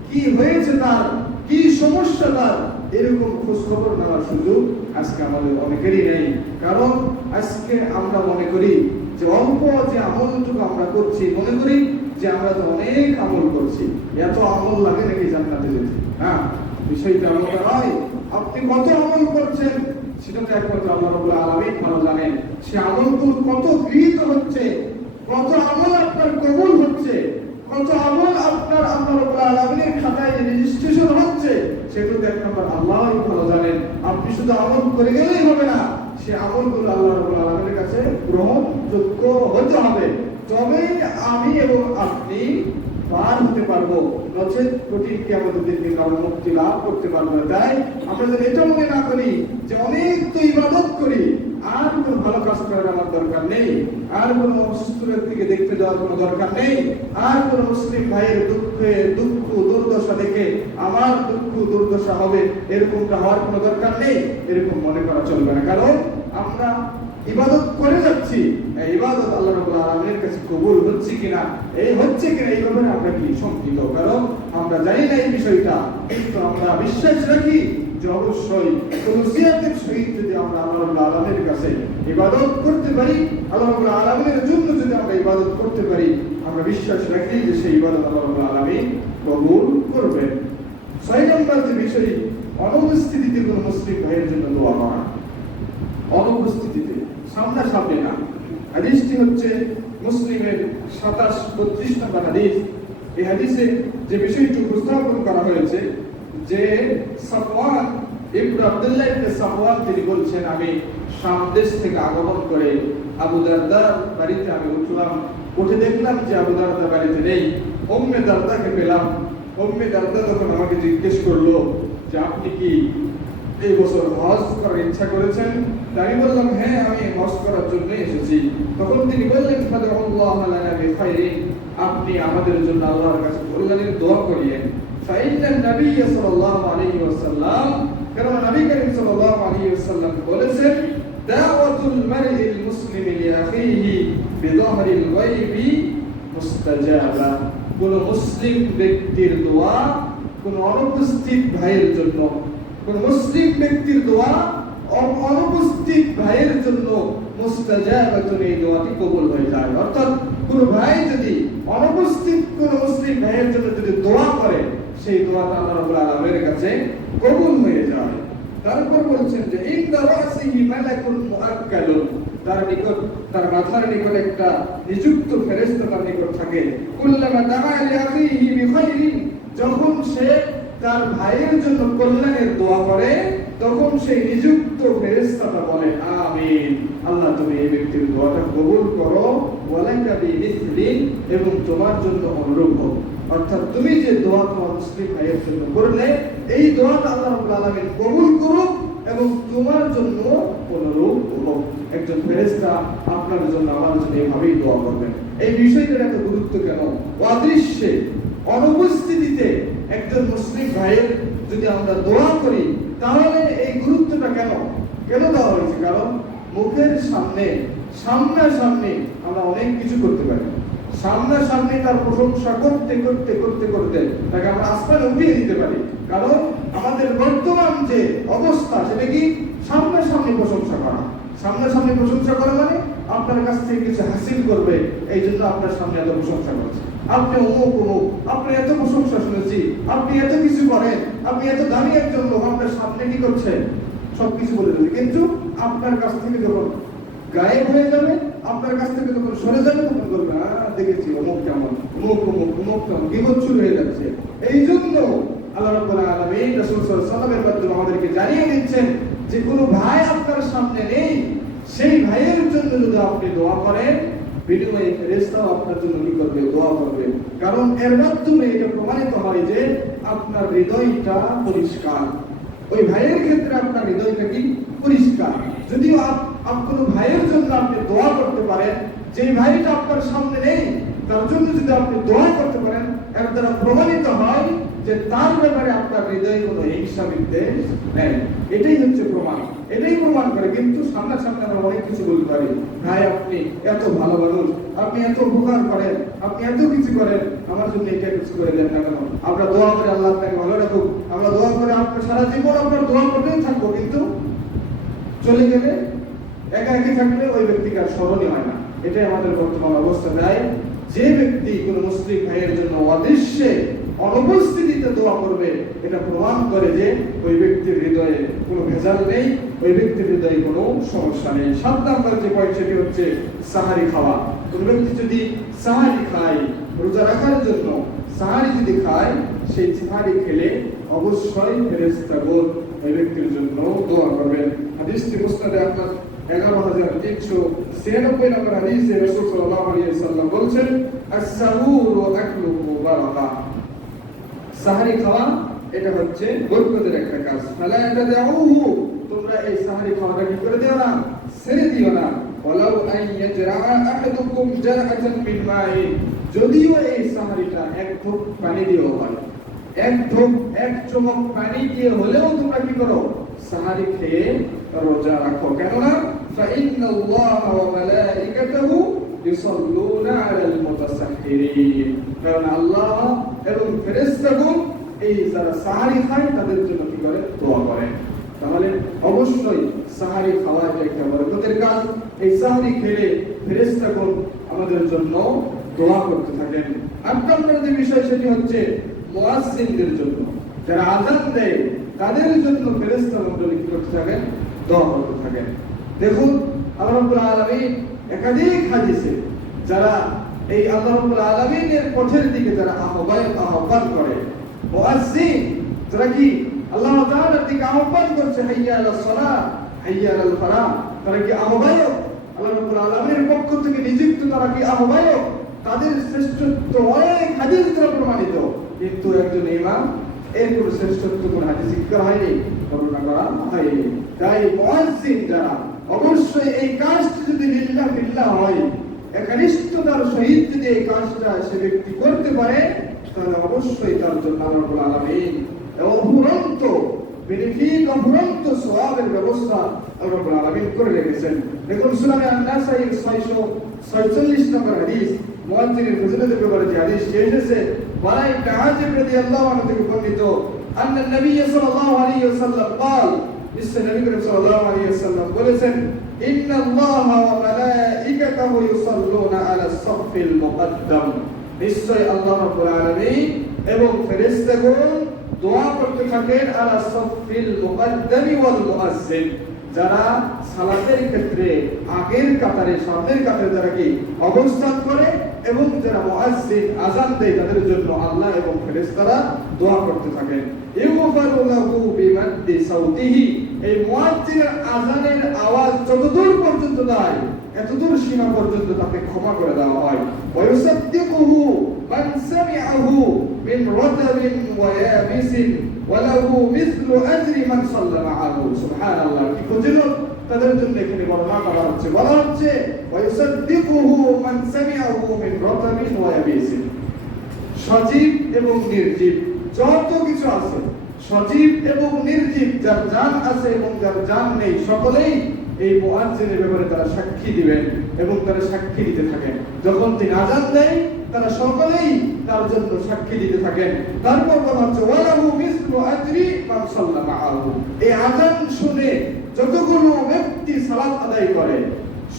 কি হয়েছে তার, কি সমস্যা তার, এরকম খোঁজ খবর নেওয়ার সুযোগ আজকে আমাদের অনেকেরই নেই। কারণ আজকে আমরা মনে করি যে অল্প যে আমলটুকু আমরা করছি, মনে করি যে আমরা তো অনেক আমল করছি, এত আমল লাগে নাকি জান্নাতে যেতে। না, বিষয়টা এমনটা নয়। আপনি কত আমল করছেন সেটা তো একমাত্র আল্লাহ রাব্বুল আলামিন ভালো জানেন। সে আমলগুলো কত গৃহীত হচ্ছে, কত আমল আপনার কবুল হচ্ছে, কত আমল আপনার আল্লাহ রাব্বুল আলামিনের খাতায় রেজিস্ট্রেশন হচ্ছে, সেগুলো একমাত্র আল্লাহই ভালো জানেন। আপনি শুধু আমল করে গেলেই হবে না, সে আমলগুলো আল্লাহ রাব্বুল আলামিনের কাছে গ্রহণযোগ্য হতে হবে, তবেই আমি এবং আপনি পার হতে পারবো, নচেত কঠিন কিয়ামতের দিনে আমরা মুক্তি লাভ করতে পারবো না। তাই আমরা যদি এটা মনে না করি যে অনেক তো ইবাদত করি আর কোনো ভালো কাজ করার আমার দরকার নেই, আর কোনো অসুস্থ ব্যক্তিকে দেখতে যাওয়ার কোনো দরকার নেই, আর কোনো মুসলিম ভাইয়ের দুঃখ দুর্দশা দেখে আমার দুঃখ দুর্দশা হবে এরকমটা হওয়ার কোনো দরকার নেই, এরকম মনে করা চলবে না। কারণ আমরা ইবাদত করে যাচ্ছি, এই ইবাদত আল্লাহ রাব্বুল আলামিনের কাছে কবুল হচ্ছে কিনা, এই ব্যাপারে আমরা কি শঙ্কিত, কারণ আমরা জানি না এই বিষয়টা, কিন্তু আমরা বিশ্বাস রাখি যে অবশ্যই খুলুসিয়াতের সহিত যদি আমরা আল্লাহ রাব্বুল আলামিনের কাছে ইবাদত করতে পারি, আল্লাহ রাব্বুল আলামিনের জন্য যদি আমরা ইবাদত করতে পারি, আমরা বিশ্বাস রাখি যে সেই ইবাদত আল্লাহ রাব্বুল আলামিন কবুল করবেন। 6 নম্বর যে বিষয়, অনুপস্থিতিতে কোনো মুসলিম ভাইয়ের জন্য দোয়া করা। অনুপস্থিতিতে, সামনাসামনি না। হাদিসটি হচ্ছে মুসলিমের 27-32 নম্বর হাদিস। এই হাদিসে যে বিষয়টি উপস্থাপন করা হয়েছে যে সাফওয়ান ইবনে আব্দুল্লাহ ইবনে সাফওয়ান তিনি বলছেন, আমি শাম দেশ থেকে আগমন করে আবু দারদার বাড়িতে আমি উঠলাম, উঠে দেখলাম যে আবু দারদা বাড়িতে নেই। উম্মে দারদাকে পেলাম। উম্মে দারদা তখন আমাকে জিজ্ঞেস করলো যে আপনি কি এই বছর হজ করার ইচ্ছা করেছেন? আমি বললাম হ্যাঁ, আমি হজ করার জন্য এসেছি। তখন তিনি বললেন ফাদউল্লাহ লানা বিখাইরিন, আপনি আমাদের জন্য আল্লাহর কাছে কল্যাণের দোয়া করিয়েন। ফাইন্নান নবী সাল্লাল্লাহু আলাইহি ওয়াসাল্লাম, কারণ নবী করিম সাল্লাল্লাহু আলাইহি ওয়াসাল্লাম বলেছেন দাওয়াতুল মারইল মুসলিমি লিআখিহি বিযাহরিল গায়বি মুস্তাজাবা, কোন মুসলিম ব্যক্তির দোয়া কোন অনুপস্থিত ভাইয়ের জন্য, কোন মুসলিম ব্যক্তির দোয়া অনুপস্থিত ভাইয়ের জন্য মুস্তাজাবাতুন, এই দোয়াটি কবুল হয়ে যায়। অর্থাৎ কোন ভাই যদি অনুপস্থিত কোন মুসলিম ভাইয়ের জন্য যদি দোয়া করে, সেই দোয়াটা আল্লাহ রাব্বুল আলামিনের কাছে কবুল হয়ে যায়। তারপর বলছেন যে ইনদা রাসিহি মালাকুন মুআক্কালুন, তার নিকট, তার মাথার নিকট একটা নিযুক্ত ফেরেশতা তার নিকট থাকে। কুল্লামা দাআ লিআখিহি বিখাইরিন, যখন সে তার ভাইয়ের জন্য কল্যাণের দোয়া করে, তখন সেই নিযুক্ত ফেরেশতাটা বলে আমিন, আল্লাহ তুমি এই ব্যক্তির দোয়াটা কবুল করো, ওয়ালাকা বিমিসলিন, এবং তোমার জন্য অনুরূপ হোক। অর্থাৎ তুমি যে দোয়া তোমার মুসলিম ভাইয়ের জন্য করলে, এই দোয়াটা আল্লাহ রাব্বুল আলামিন কবুল করুক এবং তোমার জন্য অনুরূপ হোক। একজন ফেরেশতা আপনার জন্য আমার জন্য এইভাবেই দোয়া করবেন। এই বিষয়টার এত গুরুত্ব কেন? অদৃশ্যে, অনুপস্থিতিতে একজন মুসলিম ভাইয়ের যদি আমরা দোয়া করি, তাহলে এই গুরুত্বটা কেন দেওয়া হয়েছে? কারণ মুখের সামনাসামনি আমরা অনেক কিছু করতে পারি, সামনাসামনি তার প্রশংসা করতে করতে করতে করতে তাকে আমরা আসমানে উঠিয়ে দিতে পারি। কারণ আমাদের বর্তমান যে অবস্থা, সেটা কি সামনাসামনি প্রশংসা করা। সামনাসামনি প্রশংসা করা মানে আপনার কাছ থেকে কিছু হাসিল করবে, এই জন্য আপনার সামনে এত প্রশংসা করছে, আপনি অমুক অমুক, আপনি এত প্রশংসা শুনেছি, আপনি এত কিছু করেন, আপনি এত দামি একজন লোক, আপনার সামনে কি করছে সবকিছু বলে দেবে। কিন্তু আপনার কাছ থেকে যখন গায়েব হয়ে যাবে, আপনার কাছ থেকে যখন সরে যাবে, তখন বলবে দেখেছি অমুক কেমন, অমুক অমুক অমুক কেমন, বিপদ শুরু হয়ে যাচ্ছে। এই জন্য আল্লাহ রাব্বুল আলামিন রাসূল সাল্লাল্লাহু আলাইহি ওয়াসাল্লামের মাধ্যমে আমাদেরকে জানিয়ে দিচ্ছেন যে কোনো ভাই আপনার সামনে নেই, সেই ভাইয়ের জন্য যদি আপনি দোয়া করেন, বিনিময়ে ফেরেশতাও আপনার জন্য কি করবে? দোয়া করবে। কারণ এর মাধ্যমে এটা প্রমাণিত হয় যে আপনার হৃদয়টা পরিষ্কার। ওই ভাইয়ের ক্ষেত্রে আপনার হৃদয়টা কি পরিষ্কার। যদিও কোনো ভাইয়ের জন্য আপনি দোয়া করতে পারেন, যে ভাইটা আপনার সামনে নেই, তার জন্য যদি আপনি দোয়া করতে পারেন, এর দ্বারা প্রমাণিত হয় যে তার ব্যাপারে আপনার হৃদয়ে কোনো হিংসা বিদ্বেষ নেই। এটাই হচ্ছে প্রমাণ, এটাই প্রমাণ করে। কিন্তু সামনাসামনি আমরা অনেক কিছু বলতে পারি, ভাই আপনি এত ভালো মানুষ, আপনি এত উপকার করেন, আপনি এত কিছু করেন, আমার জন্য এটা কিছু করে দেন না কেন? আমরা দোয়া করে আল্লাহ আপনাকে ভালো রাখুক, আমরা দোয়া করে আপনার সারা জীবন আপনার দোয়া করতেই থাকবো, কিন্তু চলে গেলে একাকী থাকলে ওই ব্যক্তিকে আর স্মরণীয় হয় না। এটাই আমাদের বর্তমান অবস্থা। দেয় যে ব্যক্তি কোনো মুসলিম ভাইয়ের জন্য অদৃশ্যে অনুপস্থিতিতে দোয়া করবে, এটা প্রমাণ করে যে ওই ব্যক্তির হৃদয়ে কোনো ভেজাল নেই, ওই ব্যক্তির হৃদয়ে কোনো সমস্যা নেই। 7 নম্বর যে পয়েন্টটি হচ্ছে সাহারি খাওয়া। কোনো ব্যক্তি যদি সাহারি খায়, রোজা রাখার জন্য সাহারি যদি খায়, সেই সাহারি খেলে অবশ্যই ফেরেশতাগণ ওই ব্যক্তির জন্য দোয়া করবেন। হাদিসটি মুসনাদে আহমদ 11396 নম্বর হাদিসে রাসূল সাল্লাল্লাহু আলাইহি ওয়াসাল্লাম বলেছেন আস-সাহুরু আকলুহু বারাকা, সাহারি খাওয়া এটা হচ্ছে বরকতের একটা কাজ। ফালা তাদউহু, তোমরা এই সাহারি খাওয়াটা কি করে দিও না, ছেড়ে দিও না। ওয়ালা আন ইয়াজরা আহাদুকুম জারআতান মিন মাইন, যদিও এই সাহারিটা এক ঢোক পানি দিয়েও হয়, এক চুমুক পানি দিয়ে হলেও তোমরা কি করো? সাহারি খেয়ে রোজা রাখো। কেননা ফাইন্নাল্লাহা ওয়া মালাইকাতাহু ইউসাল্লুনা আলাল মুতাসাহহিরিন, কারণ আল্লাহ এবং ফেরেশতাগণ এই যারা সাহারি খায় তাদের জন্য কি করে? দোয়া করেন। তাহলে অবশ্যই সাহারি খাওয়া এটা একটা বরকতের কাজ। এই সাহারি খেলে ফেরেশতাগণ আমাদের জন্য দোয়া করতে থাকেন। 8 নম্বর যে বিষয় সেটি হচ্ছে মুয়াজ্জিনদের জন্য, যারা আযান দেয় তাদের জন্য ফেরেশতা মণ্ডলী কি করতে থাকেন? দোয়া করতে থাকেন। দেখুন আল্লাহ রাব্বুল আলামিন একাধিক হাদিসে যারা এই আল্লাহ রাব্বুল আলামিনের পথের দিকে যারা আহ্বান করে, মুয়াজ্জিন যারা কি আল্লাহ তাআলার দিকে আহ্বান করছে, হাইয়া আলাস সালাহ হাইয়া আলাল ফালাহ, তারা কি আহ্বায়ক? আল্লাহ রাব্বুল আলামিনের পক্ষ থেকে নিযুক্ত তারা কি আহ্বায়ক? তাদের শ্রেষ্ঠত্ব অনেক হাদিস দ্বারা প্রমাণিত, কিন্তু একজন ইমাম এর কোনো শ্রেষ্ঠত্ব কোন হাদিস করা হয়নি, বর্ণনা করা হয়নি। তাই মুয়াজ্জিন যারা, অবশ্যই এই কাজটি যদি লিল্লাহ বিল্লাহ হয়, একনিষ্ঠতার সহিত যদি এই কাজটা সে ব্যক্তি করতে পারে, তাহলে অবশ্যই তার জন্য আল্লাহ রাব্বুল আলামিন অফুরন্ত বেনিফিট, অফুরন্ত সওয়াবের ব্যবস্থা আল্লাহ রাব্বুল আলামিন করে রেখেছেন। দেখুন সূরা আন-নাসাই 646 নম্বর হাদিস, মুয়াজ্জিনের ফজিলতের ব্যাপারে যে হাদিস এসেছে, বারা ইবনে আযিব রাদিয়াল্লাহু আনহু থেকে বর্ণিত, আন্না নবী সাল্লাল্লাহু আলাইহি ওয়াসাল্লাম قال, নিশ্চয় নবী করিম সাল্লাল্লাহু আলাইহি ওয়াসাল্লাম বলেছেন, ইন্নাল্লাহা ওয়া মালাইকাতাহু ইউসাল্লুনা আলাস সাফফিল মুকদ্দাম, নিশ্চয় আল্লাহ রাব্বুল আলামিন এবং ফেরেশতাগণ দোয়া করতে থাকেন আলাস সাফফিল মুকদ্দামি ওয়াল মুআজ্জিন, যারা সালাতের ক্ষেত্রে আগের কাতারে, সামনের কাতারে যারা কি অবস্থান করে এবং যারা মুয়াজ্জিন আযান দেয় তাদের জন্য আল্লাহ এবং ফেরেশতারা দোয়া করতে থাকেন। ইউগফারু লাহু বিমাদ্দি সাউতিহি, এই মুয়াজ্জিনের আযানের আওয়াজ যতদূর পর্যন্ত যায় এতদূর সীমা পর্যন্ত তাকে ক্ষমা করে দেওয়া হয়। ওয়া ইউসাদ্দিকুহু মান সামিআহু মিন রাতাবিন ওয়া ইয়াবিসিন ওয়া লাহু মিসলু আজরি মান সাল্লা মাআহু। সুবহানাল্লাহ, কি ফজিলত তাদের জন্য এখানে বর্ণনা করা হচ্ছে। বলা হচ্ছে ওয়া ইউসাদ্দিকুহু মান সামিআহু মিন রাতাবিন ওয়া ইয়াবিসিন, সজীব এবং নির্জীব যত কিছু আছে, সজীব এবং নির্জীব, যার জান আছে এবং যার জান নেই, সকলেই এই মুয়াজ্জিনের ব্যাপারে তারা সাক্ষী দিবেন এবং তারা সাক্ষী দিতে থাকেন। যখন তিনি আযান দেয় তারা সকলেই তার জন্য সাক্ষী দিতে থাকেন। তারপর বলা হচ্ছে ওয়ালাহু মিসলু আজরি মান সাল্লা মাআহু, এই আযান শুনে যতগুলো ব্যক্তি সালাত আদায় করে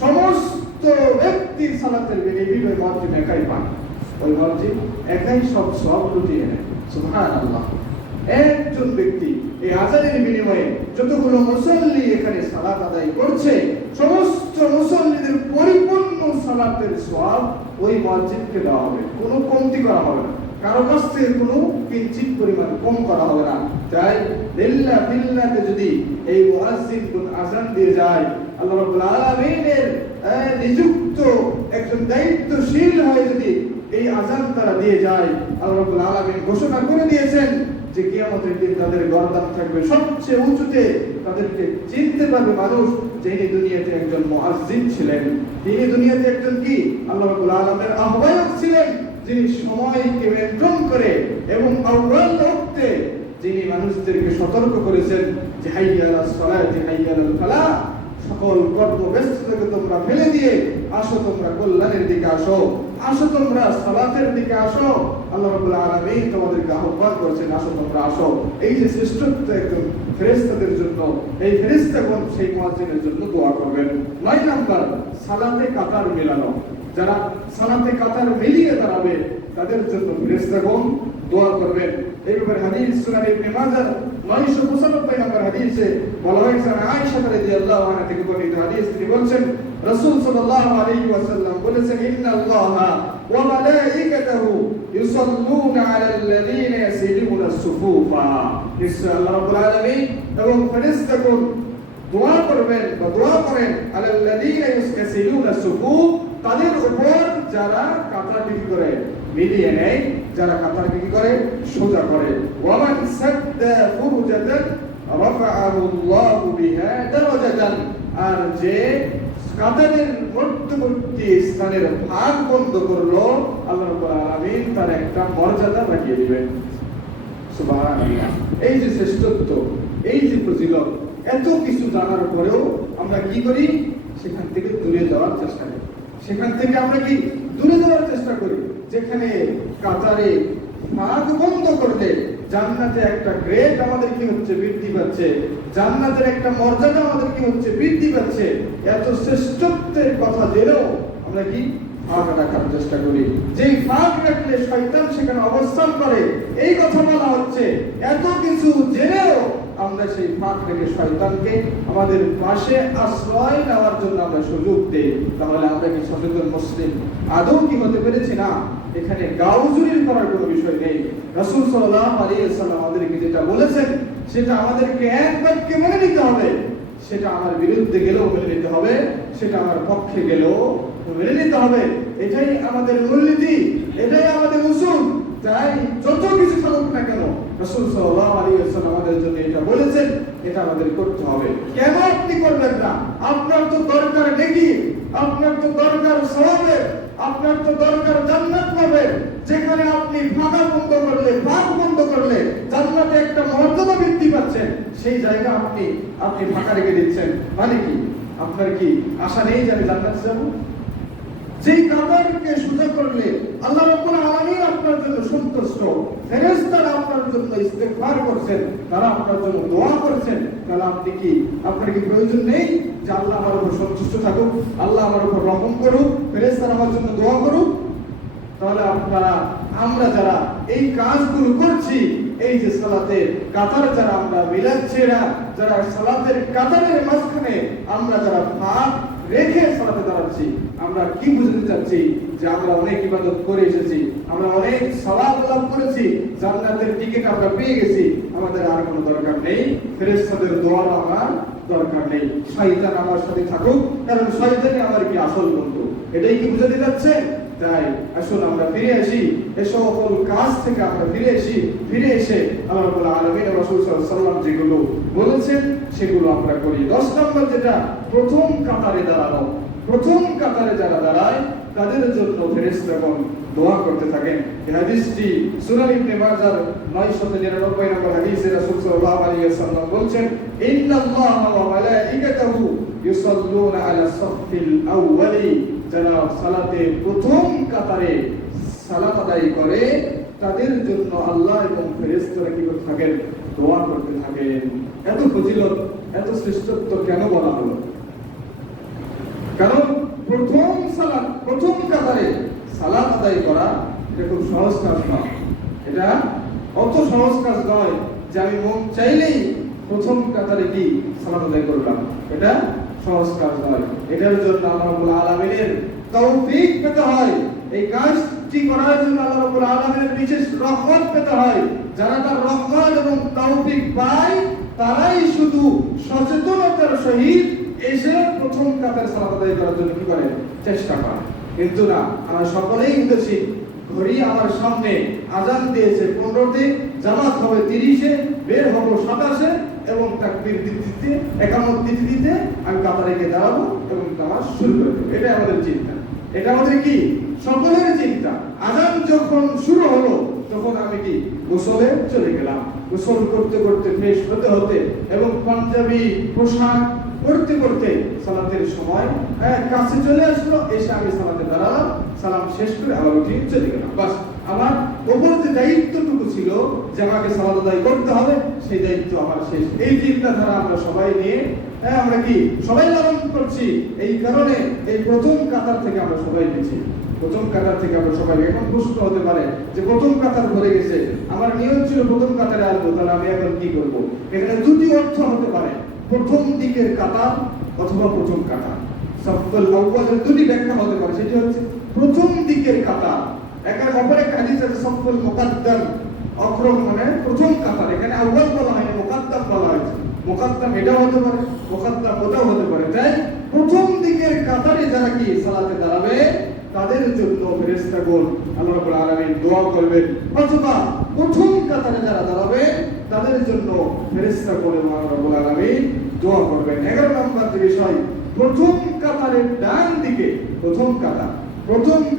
সমস্ত ব্যক্তি সালাতের বিনিময়ে ওই মুয়াজ্জিন একাই পান। ওই মুয়াজ্জিন একাই সব লুটিয়ে নেয়। সুবহানাল্লাহ, একজন ব্যক্তি এই আযানের বিনিময়ে যতগুলো মুসল্লি এখানে সালাত আদায় করছে সমস্ত মুসল্লিদের পরিপূর্ণ সালাতের সওয়াব ওই মুয়াজ্জিনকে দেওয়া হবে, কোনো কমতি করা হবে না, কারো কাছ থেকে কোনো কিঞ্চিত পরিমাণ কম করা হবে না। তাই লিল্লাহ বিল্লাহতে যদি এই মুয়াজ্জিন কোন আযান দিয়ে যায়, আল্লাহ রাব্বুল আলামিনের নিযুক্ত একজন দায়িত্বশীল হয়ে যদি এই আযান তারা দিয়ে যায়, আল্লাহ রাব্বুল আলামিন ঘোষণা করে দিয়েছেন যে কিয়ামতের দিন তাদের গর্দান থাকবে সবচেয়ে উঁচুতে, তাদেরকে চিনতে পারবে মানুষ যিনি দুনিয়াতে একজন মুয়াজ্জিন ছিলেন, তিনি দুনিয়াতে একজন কি আল্লাহ রাব্বুল আলামিনের আহ্বায়ক ছিলেন, যিনি সময়কে মেনটেন করে এবং আউয়াল ওয়াক্তে যিনি মানুষদেরকে সতর্ক করেছেন যে হাইয়া আলাস সালাতি হাইয়া আলাল ফালাহ, সকল কর্মব্যস্ততাকে তোমরা ফেলে দিয়ে আসো তোমরা কল্যাণের দিকে আসো, আসো তোমরা সালাতের দিকে আসো। আল্লাহ রাব্বুল আলামিন তোমাদেরকে আহ্বান করেছেন, আসো তোমরা আসো। এই যে শ্রেষ্ঠত্ব একজন ফেরেশতাদের জন্য, এই ফেরেশতাগণ সেই মুয়াজ্জিনের জন্য দোয়া করবেন। 9 নাম্বার, সালাতে কাতার মেলানো, যারা সালাতে কাতার মিলিয়ে দাঁড়াবে তাদের জন্য ফেরেশতাগণ দোয়া করবেন। এই ব্যাপারে হাদিস সুনান ইবনে মাজাহ 995 নম্বর হাদিসে বলা হয়েছে, আয়েশা রাদিয়াল্লাহু আনহা থেকে বর্ণিত হাদিস, তিনি বলেন রাসূল সাল্লাল্লাহু আলাইহি ওয়াসাল্লাম বলেছেন, ইন্নাল্লাহা ওয়া মালাইকাতাহু ইউসাল্লুনা আলাল্লাযীনা ইয়াসিলুনা আস-সুফুফা, নিশ্চয় আল্লাহ রাব্বুল আলামিন এবং ফেরেশতাগণ দোয়া করবেন বা দোয়া করেন আলাল্লাযীনা ইয়াসিলুনা আস-সুফুফ, তাদের উপর যারা কাতারকে কি করে মিলিয়ে নেয়, যারা কাতারকে কি করে সোজা করে। ওয়ামান সাদ্দা ফুরজাতান রাফাআহু আল্লাহু বিহা দারাজাতান, আর যে কাতারের মধ্যবর্তী স্থানের ভাগ বন্ধ করলো, আল্লাহ রাব্বুল আলামিন তার একটা মর্যাদা বাড়িয়ে দিবেন। সুবহানাল্লাহ। এই যে শ্রেষ্ঠত্ব, এই যে ফজিলত, এত কিছু জানার পরেও আমরা কি করি? সেখান থেকে দূরে যাওয়ার চেষ্টা করি। সেখান থেকে আমরা কি দূরে যাওয়ার চেষ্টা করি? যেখানে কাতারে ভাগ বন্ধ করলে জান্নাতে একটা গ্রেড আমাদের কি হচ্ছে? বৃদ্ধি পাচ্ছে। জান্নাতের একটা মর্যাদা আমাদের কি হচ্ছে? বৃদ্ধি পাচ্ছে। এত শ্রেষ্ঠত্বের কথা জেনেও আমরা কি ফাঁক রাখার চেষ্টা করি। যেই ফাঁক রাখলে শয়তান সেখানে অবস্থান করে, এই কথা বলা হচ্ছে। এত কিছু জেনেও আমরা সেই ফাঁক রেখে শয়তানকে আমাদের পাশে আশ্রয় নেওয়ার জন্য আমরা সুযোগ দেই। তাহলে আমরা কি সচেতন মুসলিম আদৌ কি হতে পেরেছি? না। এখানে গাউজুরি করার কোনো বিষয় নেই। রাসূল সাল্লাল্লাহু আলাইহি ওয়াসাল্লাম আমাদেরকে যেটা বলেছেন সেটা আমাদেরকে এক বাক্যে মেনে নিতে হবে। সেটা আমার বিরুদ্ধে গেলেও মেনে নিতে হবে, সেটা আমার পক্ষে গেলেও মেনে নিতে হবে। এটাই আমাদের মূলনীতি, এটাই আমাদের উসুল। তাই যত কিছু থাকুক না কেন, রাসূল সাল্লাল্লাহু আলাইহি ওয়াসাল্লাম আমাদের জন্য এটা বলেছেন, এটা আমাদের করতে হবে। কেন আপনি করবেন না? আপনার তো দরকার নেকি, আপনার তো দরকার সওয়াবের, আপনার তো দরকার জান্নাত পাবেন। যেখানে আপনি ফাঁকা বন্ধ করলে, ভাগ বন্ধ করলে জান্নাতে একটা মর্যাদা বৃদ্ধি পাচ্ছেন, সেই জায়গা আপনি ফাঁকা রেখে দিচ্ছেন। মানে কি আপনার কি আশা নেই যে আমি জান্নাতে যাব? যেই কাতারকে সোজা করলে আল্লাহ রাব্বুল আলামিন আপনার জন্য সন্তুষ্ট, ফেরেশতারা আপনার জন্য ইস্তেগফার করছেন, তারা আপনার জন্য দোয়া করছেন, তাহলে আপনার কি প্রয়োজন নেই যে আল্লাহ আমার উপর সন্তুষ্ট থাকুক, আল্লাহ আমার উপর রহম করুক, ফেরেশতারা আমার জন্য দোয়া করুক? তাহলে আমরা যারা এই কাজগুলো করছি, এই যে সালাতের কাতার যারা আমরা মিলাচ্ছি না, যারা সালাতের কাতারের মাঝখানে আমরা যারা ফাঁক রেখে সালাতে দাঁড়াচ্ছি, আমরা কি বুঝতে চাচ্ছি? যে আমরা অনেক ইবাদত করে এসেছি, আমরা অনেক সালাত লাভ করেছি, জান্নাতের টিকিট আমরা পেয়ে গেছি, আমাদের আর কোনো দরকার নেই, ফেরেশতাদের দোয়ার আমার দরকার নেই, শয়তান আমার সাথে থাকুক, কারণ শয়তানই আমার কি আসল বন্ধু। এটাই কি বুঝাতে যাচ্ছে? তাই আসুন আমরা ফিরে আসি, এসব কাজ থেকে আমরা ফিরে এসে আল্লাহ রাব্বুল আলামিন ও রাসূল সাল্লাল্লাহু আলাইহি ওয়াসাল্লাম যেগুলো বলেছেন সেগুলো আমরা করি। 10 নম্বর যেটা, প্রথম কাতারে দাঁড়ানো। প্রথম কাতারে যারা দাঁড়ায় তাদের জন্য ফেরেশতাগণ দোয়া করতে থাকেন। এই হাদিসটি সুনান ইবনে মাজার 999 নম্বর হাদিসে রাসূল সাল্লাল্লাহু আলাইহি ওয়াসাল্লাম বলেন, ইন্নাল্লাহা ওয়া মালাইকাতাহু ইউসাল্লুনা আলা সাফফিল আউয়ালি। যারা সালাতে প্রথম কাতারে সালাত আদায় করে তাদের জন্য আল্লাহ এবং ফেরেশতারা কি করতে থাকেন? দোয়া করতে থাকেন। এত ফজিলত, এত শ্রেষ্ঠত্ব কেন বলা হলো? কারণ প্রথম কাতারে সালাত আদায় করা এটা খুব সহজ কাজ নয়। এটা অত সহজ কাজ নয় যে আমি মন চাইলেই প্রথম কাতারে কি সালাত আদায় করলাম, এটা সহজ কাজ নয়। এটার জন্য আল্লাহ রাব্বুল আলামিনের তৌফিক পেতে হয়। এই কাজটি করার জন্য আল্লাহ রাব্বুল আলামিনের বিশেষ রহমত পেতে হয়। যারা তার রহমত এবং তৌফিক পায় তারাই শুধু সচেতনতার সহিত এসে প্রথম কাতারে সালাত আদায় করার জন্য কি করে? চেষ্টা করে। কিন্তু না, আমরা সকলেই উদাসীন। ঘড়ি আমার সামনে আজান দিয়েছে 15-তে, জামাত হবে 30-এ, বের হব 27-এ এবং তাকবীর দিতে একামত দিতে আমি কাতারে গিয়ে দাঁড়াবো এবং নামাজ শুরু করে দেবো। এটা আমাদের চিন্তা, এটা আমাদের কি সকলের চিন্তা। আজান যখন শুরু হলো তখন আমি কি গোসলে চলে গেলাম। গোসল করতে করতে ফ্রেশ হতে এবং পাঞ্জাবি পোশাক পড়তে সালাতের সময় কাছে চলে আসলো, এসে আমি সালাতে দাঁড়ালাম, সালাম শেষ করে আবার উঠে চলে গেলাম। বাস, আমার উপর যে দায়িত্বটুকু ছিল যে আমাকে সালাত আদায় করতে হবে, সেই দায়িত্ব আমার শেষ। এই চিন্তাধারা আমরা সবাই নিয়ে আমরা কি সবাই লালন করছি। এই কারণে এই প্রথম কাতার থেকে আমরা সবাই গেছি। প্রথম কাতার থেকে আমরা সবাই এখন প্রশ্ন হতে পারে যে প্রথম কাতার ভরে গেছে, আমার নিয়ম ছিল প্রথম কাতারে আসবো, তাহলে আমি এখন কি করব? এখানে দুটি অর্থ হতে পারে, প্রথম দিকের কাতার অথবা প্রথম কাতার। সাফফুল আউয়ালের দুটি ব্যাখ্যা হতে পারে। সেটি হচ্ছে প্রথম দিকের কাতার। এখানে অপর এক হাদিস আছে সাফফুল মুকাদ্দাম, অগ্রম মানে প্রথম কাতার। এখানে আউয়াল বলা হয়নি, মুকাদ্দাম বলা হয়েছে। মুকাদ্দাম এটাও হতে পারে, মুকাদ্দাম ওটাও হতে পারে। তাই প্রথম দিকের কাতারে যারা কি সালাতে দাঁড়াবে তাদের জন্য ফেরেশতাগণ আল্লাহ রাব্বুল আলামিন দোয়া করবেন, অথবা প্রথম কাতারে যারা দাঁড়াবে তাদের জন্য ফেরেশতাগণ আল্লাহ রাব্বুল আলামিন দোয়া করবেন। 11 নম্বর যে বিষয়, প্রথম কাতারের ডান দিকে, প্রথম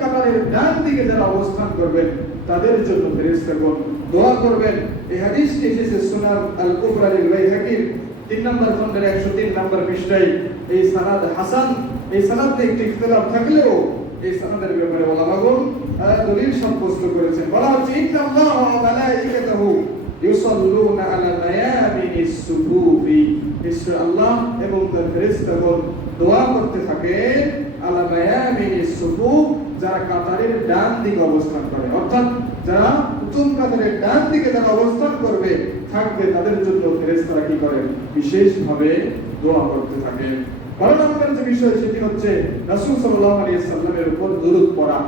কাতারের ডান দিকে যারা অবস্থান করবেন তাদের জন্য ফেরেশতাগণ দোয়া করবেন। এই হাদিসটি এসেছে সুনান আল কুবরা লিল বাইহাকির 3 নম্বর খণ্ডের 103 নম্বর পৃষ্ঠায়। এই সানাদ হাসান, এই সানাদে একটি ইখতিলাফ থাকলেও এই সানাদের ব্যাপারে ওলামাগণ দলিল সাব্যস্ত করেছেন। বলা হচ্ছে ইন্নাল্লাহা ওয়া মালাইকাতাহু ইউসাল্লুনা আলা মায়ামিনিস সুফুফি, ঈশ্বর আল্লাহ এবং তার ফেরেশতাগণ দোয়া করতে থাকে আলা মায়ামিনিস সুফুফ, যারা কাতারের ডান দিকে অবস্থান করে, অর্থাৎ যারা প্রথম কাতারের ডান দিকে যারা অবস্থান করবে থাকবে তাদের জন্য ফেরেশতারা কি করেন? বিশেষভাবে দোয়া করতে থাকে। 12 নম্বর যে বিষয় সেটি হচ্ছে রাসূল সাল্লাল্লাহু আলাইহি ওয়াসাল্লামের উপর দরুদ পড়া।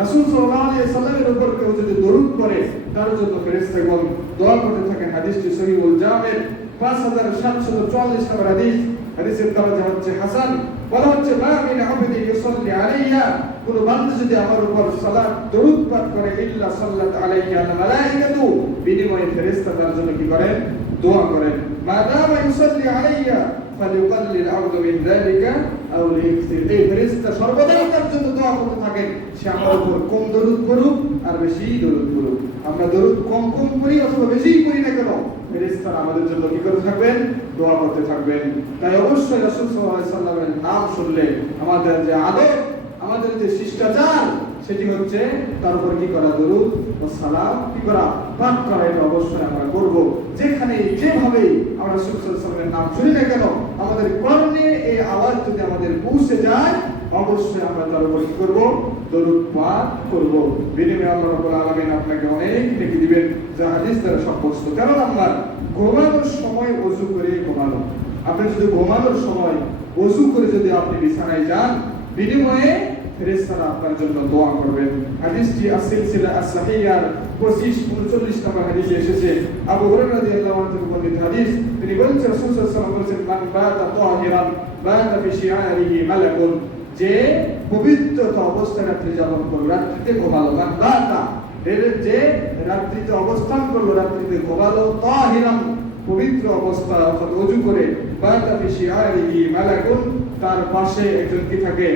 রাসূল সাল্লাল্লাহু আলাইহি ওয়াসাল্লামের উপর কেউ যদি দরুদ পড়ে তার জন্য ফেরেশতাগণ দোয়া করতে থাকেন। হাদিসটি সহিহুল জামির 5744 নম্বর হাদিস। হাদিসের দরজা হচ্ছে হাসান। বলা হচ্ছে মা মিন আবদি ইউসাল্লি আলাইয়া, কোন বান্দা যদি আমার উপর সালাত দরুদ পাঠ করে ইল্লা সাল্লাত আলাইহি আল মালাইকাতু, বিনিময়ে ফেরেশতা তার জন্য কি করেন? দোয়া করেন। মা দামা ইউসাল্লি আলাইয়া ফালিউকাল্লিল আবদু মিন যালিকা আও লিয়াকসির, এই ফেরেশতা সর্বদা তার জন্য দোয়া করতে থাকেন সে আমার উপর কম দরুদ করুক আর বেশি দরুদ করুক। আমরা দরুদ কম করি অথবা বেশি করি না কেন, ফেরেশতারা আমাদের জন্য কি করতে থাকবেন? দোয়া করতে থাকবেন। তাই অবশ্যই রাসূল সাল্লাল্লাহু আলাইহি সাল্লামের নাম শুনলে আমাদের যে আদব, আমাদের যে শিষ্টাচার, সেটি হচ্ছে তার উপর কি করা? দরুদ ও সালাম কি করা? পাঠ করা। এটা অবশ্যই আমরা করব। যেখানে যেভাবে আমরা রাসূল সাল্লাল্লাহু আলাইহি সাল্লামের নাম শুনি না কেন, আমাদের কর্ণে এই আওয়াজ যদি আমাদের পৌঁছে যায়, অবশ্যই আমরা তার উপর কি করব? দরুদ পাঠ করব। বিনিময়ে আল্লাহ রাব্বুল আলামিন আপনাকে অনেক নেকি দিবেন, যা হাদিস দ্বারা সাব্যস্ত। 13 নাম্বার, ঘুমানোর সময় ওযু করে ঘুমানো। আপনি যদি ঘুমানোর সময় ওযু করে যদি আপনি বিছানায় যান, বিনিময়ে ফেরেশতারা আপনার জন্য দোয়া করবেন। হাদিসটি সিলসিলা আস-সাহিহার 25-39 নম্বর হাদিসে এসেছে। আবু হুরায়রা রাদিয়াল্লাহু আনহু থেকে বর্ণিত হাদিস। তিনি বলেছেন রাসূল সাল্লাল্লাহু আলাইহি ওয়াসাল্লাম বলেছেন মান বাতা তাহিরান বাতা ফি শিআরিহি মালাকুন, যে পবিত্রতা অবস্থায় রাত্রি যাপন করলো, রাত্রিতে ঘুমালো, মান বাতা, যে রাত্রিতে অবস্থান করলো, রাত্রিতে ঘুমালো, তাহিরান পবিত্র অবস্থা অর্থাৎ ওযু করে, বাতা ফি শিআরিহি মালাকুন, তার পাশে একজন কি থাকে?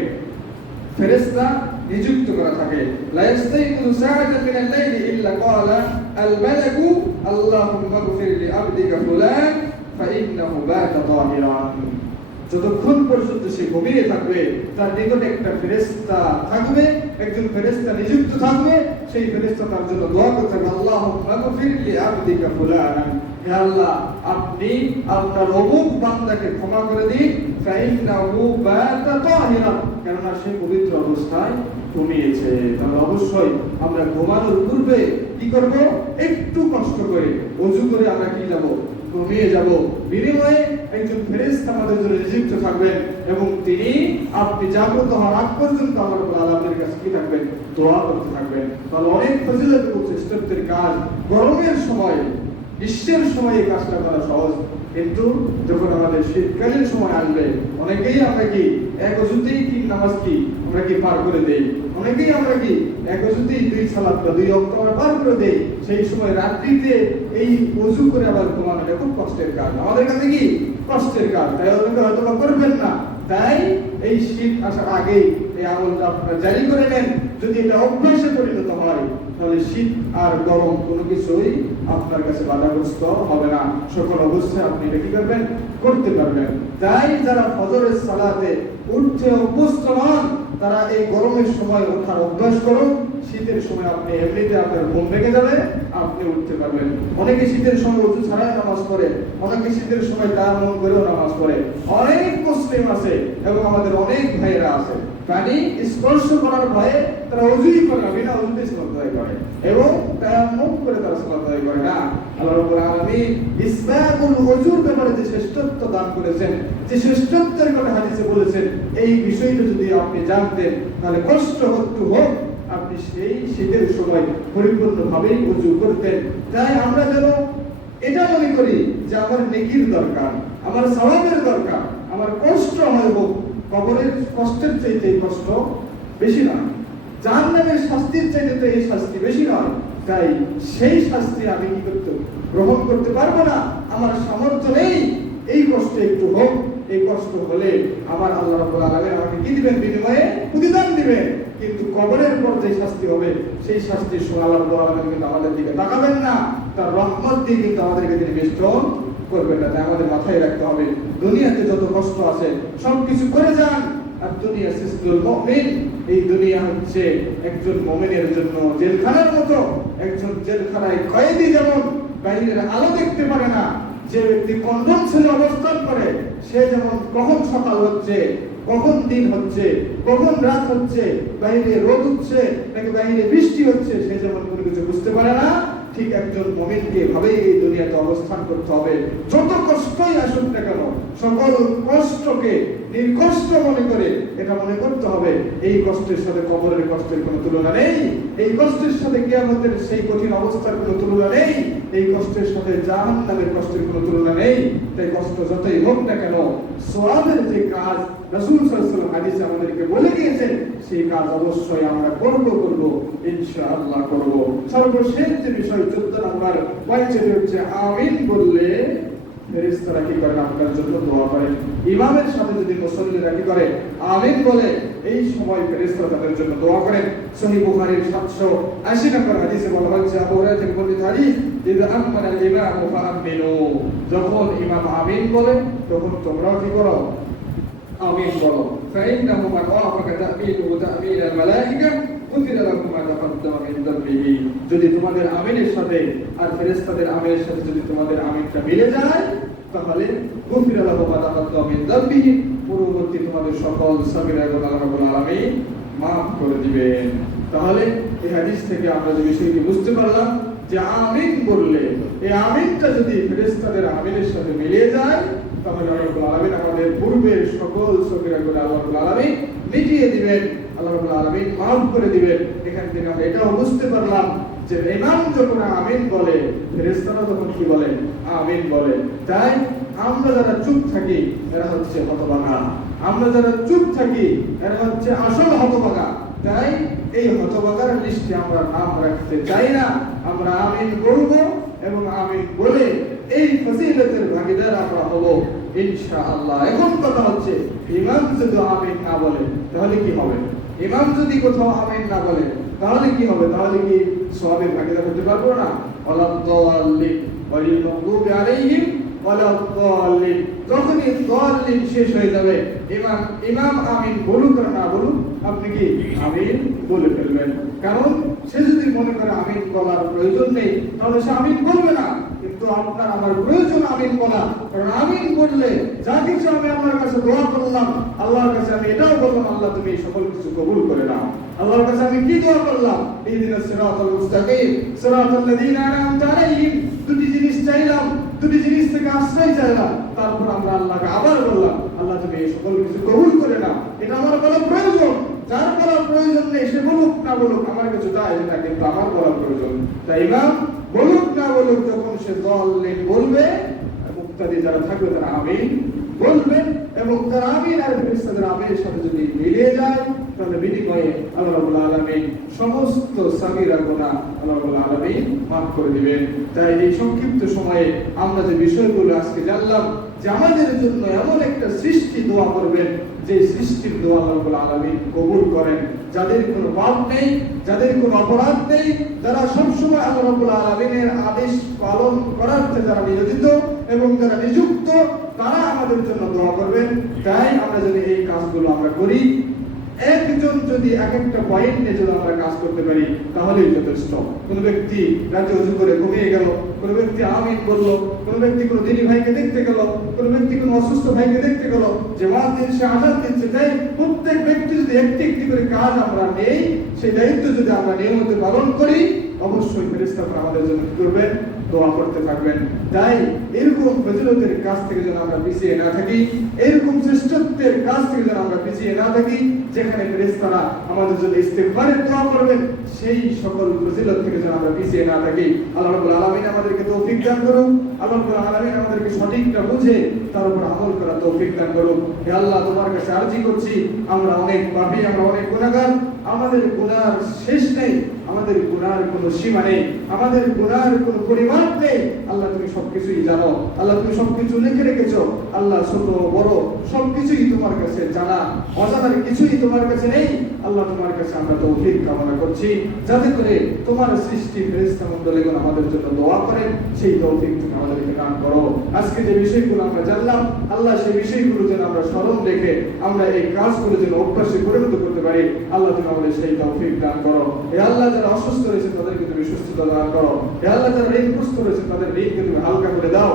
ফেরেশতা নিযুক্ত করা থাকে। লা ইস্তাইকুযু সাআতান মিনাল লাইলি ইল্লা ক্বালা আল মালাকু আল্লাহুম্মা গফির লি আবদিকা ফুলান ফাইন্নাহু বাতা তাহিরান। যতক্ষণ পর্যন্ত সে ঘুমিয়ে থাকবে তার নিকটে একটা ফেরেশতা থাকবে, একজন ফেরেশতা নিযুক্ত থাকবে। সেই ফেরেশতা তার জন্য দোয়া করতে থাকবে, আল্লাহুম্মা গফির লি আবদিকা ফুলান, হে আল্লাহ আপনি আপনার অমুক বান্দাকে ক্ষমা করে দিন, ফাইন্নাহু বাতা তাহিরান, কেননা সে পবিত্র অবস্থায় ঘুমিয়েছে। তাহলে অবশ্যই আমরা ঘুমানোর পূর্বে কি করব? একটু কষ্ট করে ওযু করে আমরা কি যাব? ঘুমিয়ে যাব। বিনিময়ে একজন ফেরেশতা আমাদের জন্য নিযুক্ত থাকবেন এবং তিনি আপনি জাগ্রত হওয়ার আগ পর্যন্ত আল্লাহ রাব্বুল আলামিনের কাছে কি থাকবেন? দোয়া করতে থাকবেন। তাহলে অনেক ফজিলত ও শ্রেষ্ঠত্বের কাজ। গরমের সময়, গ্রীষ্মের সময় এই কাজটা করা সহজ, কিন্তু যখন আমাদের শীতকালীন সময় আসবে, অনেকেই আমরা কি এক ওযুতেই 3 নামাজ কি আমরা কি পার করে দেই, অনেকেই আমরা কি এক ওযুতেই 2 সালাত বা 2 ওয়াক্ত আমরা পার করে দেই। সেই সময় রাত্রিতে এই ওযু করে আবার ঘুমানোটা খুব কষ্টের কাজ, আমাদের কাছে কি কষ্টের কাজ। তাই অনেকে হয়তো করবেন না। তাই এই শীত আসার আগেই এই আমলটা আপনারা জারি করে নেন। যদি এটা অভ্যাসে পরিণত হয়, তাহলে শীত আর গরম কোনো কিছুই আপনার কাছে বাধাগ্রস্ত হবে না। সকল অবস্থায় আপনি এটা কি করবেন? করতে পারবেন। তাই যারা ফজরের সালাতে উঠতে অভ্যস্ত নন, তারা এই গরমের সময় ওঠার অভ্যাস করুন। শীতের সময় আপনি এমনিতে আপনার ঘুম ভেঙে যাবে, আপনি উঠতে পারবেন। অনেকে শীতের সময় ওযু ছাড়াই নামাজ পড়ে, অনেকে শীতের সময় তায়াম্মুম করেও নামাজ পড়ে। অনেক মুসলিম আছে এবং আমাদের অনেক ভাইয়েরা আছে, পানি স্পর্শ করার ভয়ে তারা ওযুই করে না, বিনা ওযুতে সালাত আদায় করে এবং তায়াম্মুম করে তারা সালাত আদায় করে না। আল্লাহ রাব্বুল আলামিন ইসবাগুল ওযুর ব্যাপারে যে শ্রেষ্ঠত্ব দান করেছেন, যে শ্রেষ্ঠত্বের কথা হাদিসে বলেছেন, এই বিষয়টা যদি আপনি জানতেন তাহলে কষ্ট একটু হোক আপনি সেই শীতের সময় পরিপূর্ণভাবেই ওযু করতেন। তাই আমরা যেন এটা মনে করি যে আমার নেকির দরকার, আমার সওয়াবের দরকার, আমার কষ্ট হয় হোক, কবরের কষ্টের চাইতে এই কষ্ট বেশি নয়, জাহান্নামের শাস্তির চাইতে তো এই শাস্তি বেশি নয়। তাই সেই শাস্তি আমি কি করতে গ্রহণ করতে পারবো না, আমার সামর্থ্য নেই, এই কষ্ট একটু হোক এই কষ্ট হলে আমার আল্লাহ রাব্বুল আলামিন আমাকে কি দিবেন? বিনিময়ে প্রতিদান দিবেন। কিন্তু কবরের পর যে শাস্তি হবে সেই শাস্তির সময় আল্লাহ রাব্বুল আলামিন কিন্তু আমাদের দিকে তাকাবেন না, তার রহমত দিয়ে কিন্তু আমাদেরকে তিনি বেষ্টন করবেন না। তাই আমাদের মাথায় রাখতে হবে দুনিয়াতে যত কষ্ট আছে সবকিছু করে যান। আর দুনিয়া সিজনুল মুমিন, এই দুনিয়া হচ্ছে একজন মুমিনের জন্য জেলখানার মতো। একজন জেলখানায় কয়েদি যেমন বাইরের আলো দেখতে পারে না, যে ব্যক্তি কন্ডম ছেলে অবস্থান করে সে যেমন কখন সকাল হচ্ছে, কখন দিন হচ্ছে, কখন রাত হচ্ছে, বাইরে রোদ উঠছে নাকি বাইরে বৃষ্টি হচ্ছে, সে যেমন কোনো কিছু বুঝতে পারে না, ঠিক একজন মুমিনকে এভাবেই এই দুনিয়াতে অবস্থান করতে হবে। যত কষ্টই আসুক না কেন সকল কষ্টকে নির্কষ্ট মনে করে এটা মনে করতে হবে এই কষ্টের সাথে কবরের কষ্টের কোনো তুলনা নেই, এই কষ্টের সাথে কিয়ামতের সেই কঠিন অবস্থার কোনো তুলনা নেই, এই কষ্টের সাথে জাহান্নামের কষ্টের কোনো তুলনা নেই। তাই কষ্ট যতই হোক না কেন সওয়াবের যে কাজ রাসূল সাল্লাল্লাহু আলাইহি ওয়াসাল্লাম হাদিসে আমাদেরকে বলে গিয়েছেন সেই কাজ অবশ্যই আমরা করব ইনশাআল্লাহ করব। সর্বশেষ যে বিষয় 14 নম্বর পয়েন্টে হচ্ছে আমিন বললে ফেরেশতারা কি করেন? আপনার জন্য দোয়া করেন। ইমামের সাথে যদি মুসল্লিরা কি করে? আমিন বলে, এই সময় ফেরেশতারা তাদের জন্য দোয়া করেন। সহিহ বুখারীর 780 নম্বর হাদিসে বলা হয়েছে, আবু হুরায়রা থেকে বর্ণিত হাদিস, ইযা আমানা আল-ইমামু ফাআমিনু, যখন ইমাম আমিন বলে তখন তোমরাও কি করো? আমিন বলো। ফাইন্নাহু মান ওয়াফাকা তা'মিনুহু তা'মিন আল-মালায়েকা গুফিরা লাহু মা তাকাদ্দামা মিন যামবিহি, যদি তোমাদের আমিনের সাথে আর ফেরেশতাদের আমিনের সাথে যদি তোমাদের আমিনটা মিলে যায় তাহলে গুফিরা লাহু মা তাকাদ্দামা মিন যামবিহি, পূর্ববর্তী তোমাদের সকল সাগীরা গুনাহ আল্লাহ রাব্বুল আলামিন মাফ করে দিবেন। তাহলে এই হাদিস থেকে আমরা যে বিষয়টি বুঝতে পারলাম যে আমিন বললে এই আমিনটা যদি ফেরেশতাদের আমিনের সাথে মিলে যায় তাহলে আল্লাহ রাব্বুল আলামিন আমাদের পূর্বের সকল সগীরা গুনাহ আল্লাহ রাব্বুল আলামিন মিটিয়ে দিবেন, আল্লাহ রাব্বুল আলামিন মাফ করে দিবেন। এখান থেকে আমরা এটাও বুঝতে পারলাম যে ইমাম যখন আমিন বলে ফেরেশতারা তখন কি বলে? আমিন বলে। তাই আমরা যারা চুপ থাকি এরা হচ্ছে হতভাগা, আমরা যারা চুপ থাকি এরা হচ্ছে আসল হতভাগা। তাই এই হতভাগার লিস্টে আমরা নাম রাখতে চাই না। আমরা আমিন বলব এবং আমিন বলে এই ফজিলতের ভাগীদার আমরা হব ইনশাআল্লাহ। এখন কথা হচ্ছে ইমাম যদি আমিন না বলে তাহলে কি হবে? ইমাম যদি কোথাও আমিন না বলে তাহলে কি হবে? তাহলে কি সওয়াবের ভাগীদার হতে পারবো না? ওয়ালাদ-দাল্লিন ওয়ালিল মাগদুবি আলাইহিম ওয়ালাদ-দাল্লিন, যখনই দাল্লিন শেষ হয়ে যাবে ইমাম আমিন বলুক আর না বলুক আপনি কি আমিন বলে ফেলবেন। কারণ সে যদি মনে করে আমিন বলার প্রয়োজন নেই তাহলে সে আমিন বলবে না। কিন্তু আপনার আমার প্রয়োজন আমিন বলা, কারণ আমিন বললে যা কিছু আমি আপনার কাছে দোয়া করলাম আল্লাহর কাছে আমি এটাও বললাম আল্লাহ তুমি এই সকল কিছু কবুল করে নাও। আল্লাহর কাছে আমি কি দোয়া করলাম? ইহদিনাস সিরাতাল মুস্তাকিম সিরাতাল লাযীনা আন'আমতা আলাইহিম, দুটি জিনিস চাইলাম, দুটি জিনিস থেকে আশ্রয় চাইলাম, তারপর আমরা আল্লাহকে আবার বললাম আল্লাহ তুমি এই সকল কিছু কবুল করে নাও। এটা আমার বলা প্রয়োজন, যার বলার প্রয়োজন নেই সে বলুক না বলুক আমার কিছু যায় না, কিন্তু আমার বলার প্রয়োজন। তাই ইমাম বলুক না বলুক যখন সে দাল্লিন বলবে মুক্তাদি যারা থাকবে তারা আমিন বলবে, এবং তারা আমিন আর ফেরেশতাদের আমিনের সাথে যদি মিলে যায় তাহলে বিনিময়ে আল্লাহ রাব্বুল আলামিন সমস্ত সাগীরা গুনাহ আল্লাহ রাব্বুল আলামিন মাফ করে দিবেন। তাই এই সংক্ষিপ্ত সময়ে আমরা যে বিষয়গুলো আজকে জানলাম যে আমাদের জন্য এমন একটা সৃষ্টি দোয়া করবেন যে সৃষ্টির দোয়া আল্লাহ রাব্বুল আলামিন কবুল করেন, যাদের কোনো পাপ নেই, যাদের কোনো অপরাধ নেই, যারা সবসময় আল্লাহ রাব্বুল আলামিনের আদেশ পালন করার যারা নিয়োজিত এবং যারা নিযুক্ত তারা আমাদের জন্য দোয়া করবেন। তাই আমরা যদি এই কাজগুলো আমরা করি, একজন যদি এক একটা পয়েন্টে যদি আমরা কাজ করতে পারি তাহলেই যথেষ্ট। কোন ব্যক্তি রাতে ওযু করে ঘুমিয়ে গেল, কোন ব্যক্তি আমিন বলল, কোন ব্যক্তি কোন দিনী ভাইকে দেখতে গেল, কোন ব্যক্তি কোন অসুস্থ ভাইকে দেখতে গেল, জামাত দিচ্ছে আযান দিচ্ছে, তাই প্রত্যেক ব্যক্তি যদি একটি একটি করে কাজ আমরা নেই, সেই দায়িত্ব যদি আমরা নিয়মিত পালন করি অবশ্যই ফেরেশতারা আমাদের জন্য কি করবেন? দোয়া করতে থাকবেন। তাই এরকম ফজিলতের কাজ থেকে যেন আমরা পিছিয়ে না থাকি, এরকম শ্রেষ্ঠত্বের কাজ থেকে যেন আমরা পিছিয়ে না থাকি, যেখানে ফেরেশতারা আমাদের জন্য ইস্তেগফারের দোয়া করবেন সেই সকল ফজিলত থেকে যেন আমরা পিছিয়ে না থাকি। আল্লাহ রাব্বুল আলামিন আমাদেরকে তৌফিক দান করুন। আল্লাহ রাব্বুল আলামিন আমাদেরকে সঠিকটা বুঝে তার উপর আমল করার তৌফিক দান করুন। হে আল্লাহ তোমার কাছে আরজি করছি, আমরা অনেক পাপী, আমরা অনেক গুনাহগার, আমাদের গুনার শেষ নেই। আমাদের গুনার কোনো সীমা নেই, আমাদের গুনার কোনো পরিমাণ নেই। আল্লাহ তুমি সবকিছুই জানো, আল্লাহ তুমি সবকিছু লিখে রেখেছো। আল্লাহ ছোট বড় সবকিছুই তোমার কাছে জানা, অজানার কিছুই তোমার কাছে নেই। আল্লাহ তোমার কাছে আমরা তৌফিক কামনা করছি, যাতে করে তোমার সৃষ্টি ফেরেশতা মণ্ডলীগণ আমাদের জন্য দোয়া করেন, সেই তৌফিক তুমি আমাদেরকে দান করো। আজকে যে বিষয়গুলো আমরা জানলাম আল্লাহ, সেই বিষয়গুলো যেন আমরা স্মরণ রেখে আমরা এই কাজগুলো যেন অভ্যাসে পরিণত করতে পারি। আল্লাহ তুমি আমাদের সেই তৌফিক দান করো। হে আল্লাহ, যারা অসুস্থ রয়েছে তাদেরকে তুমি সুস্থতা দান করো। হে আল্লাহ, যারা ঋণগ্রস্ত রয়েছে তাদের ঋণকে তুমি হালকা করে দাও।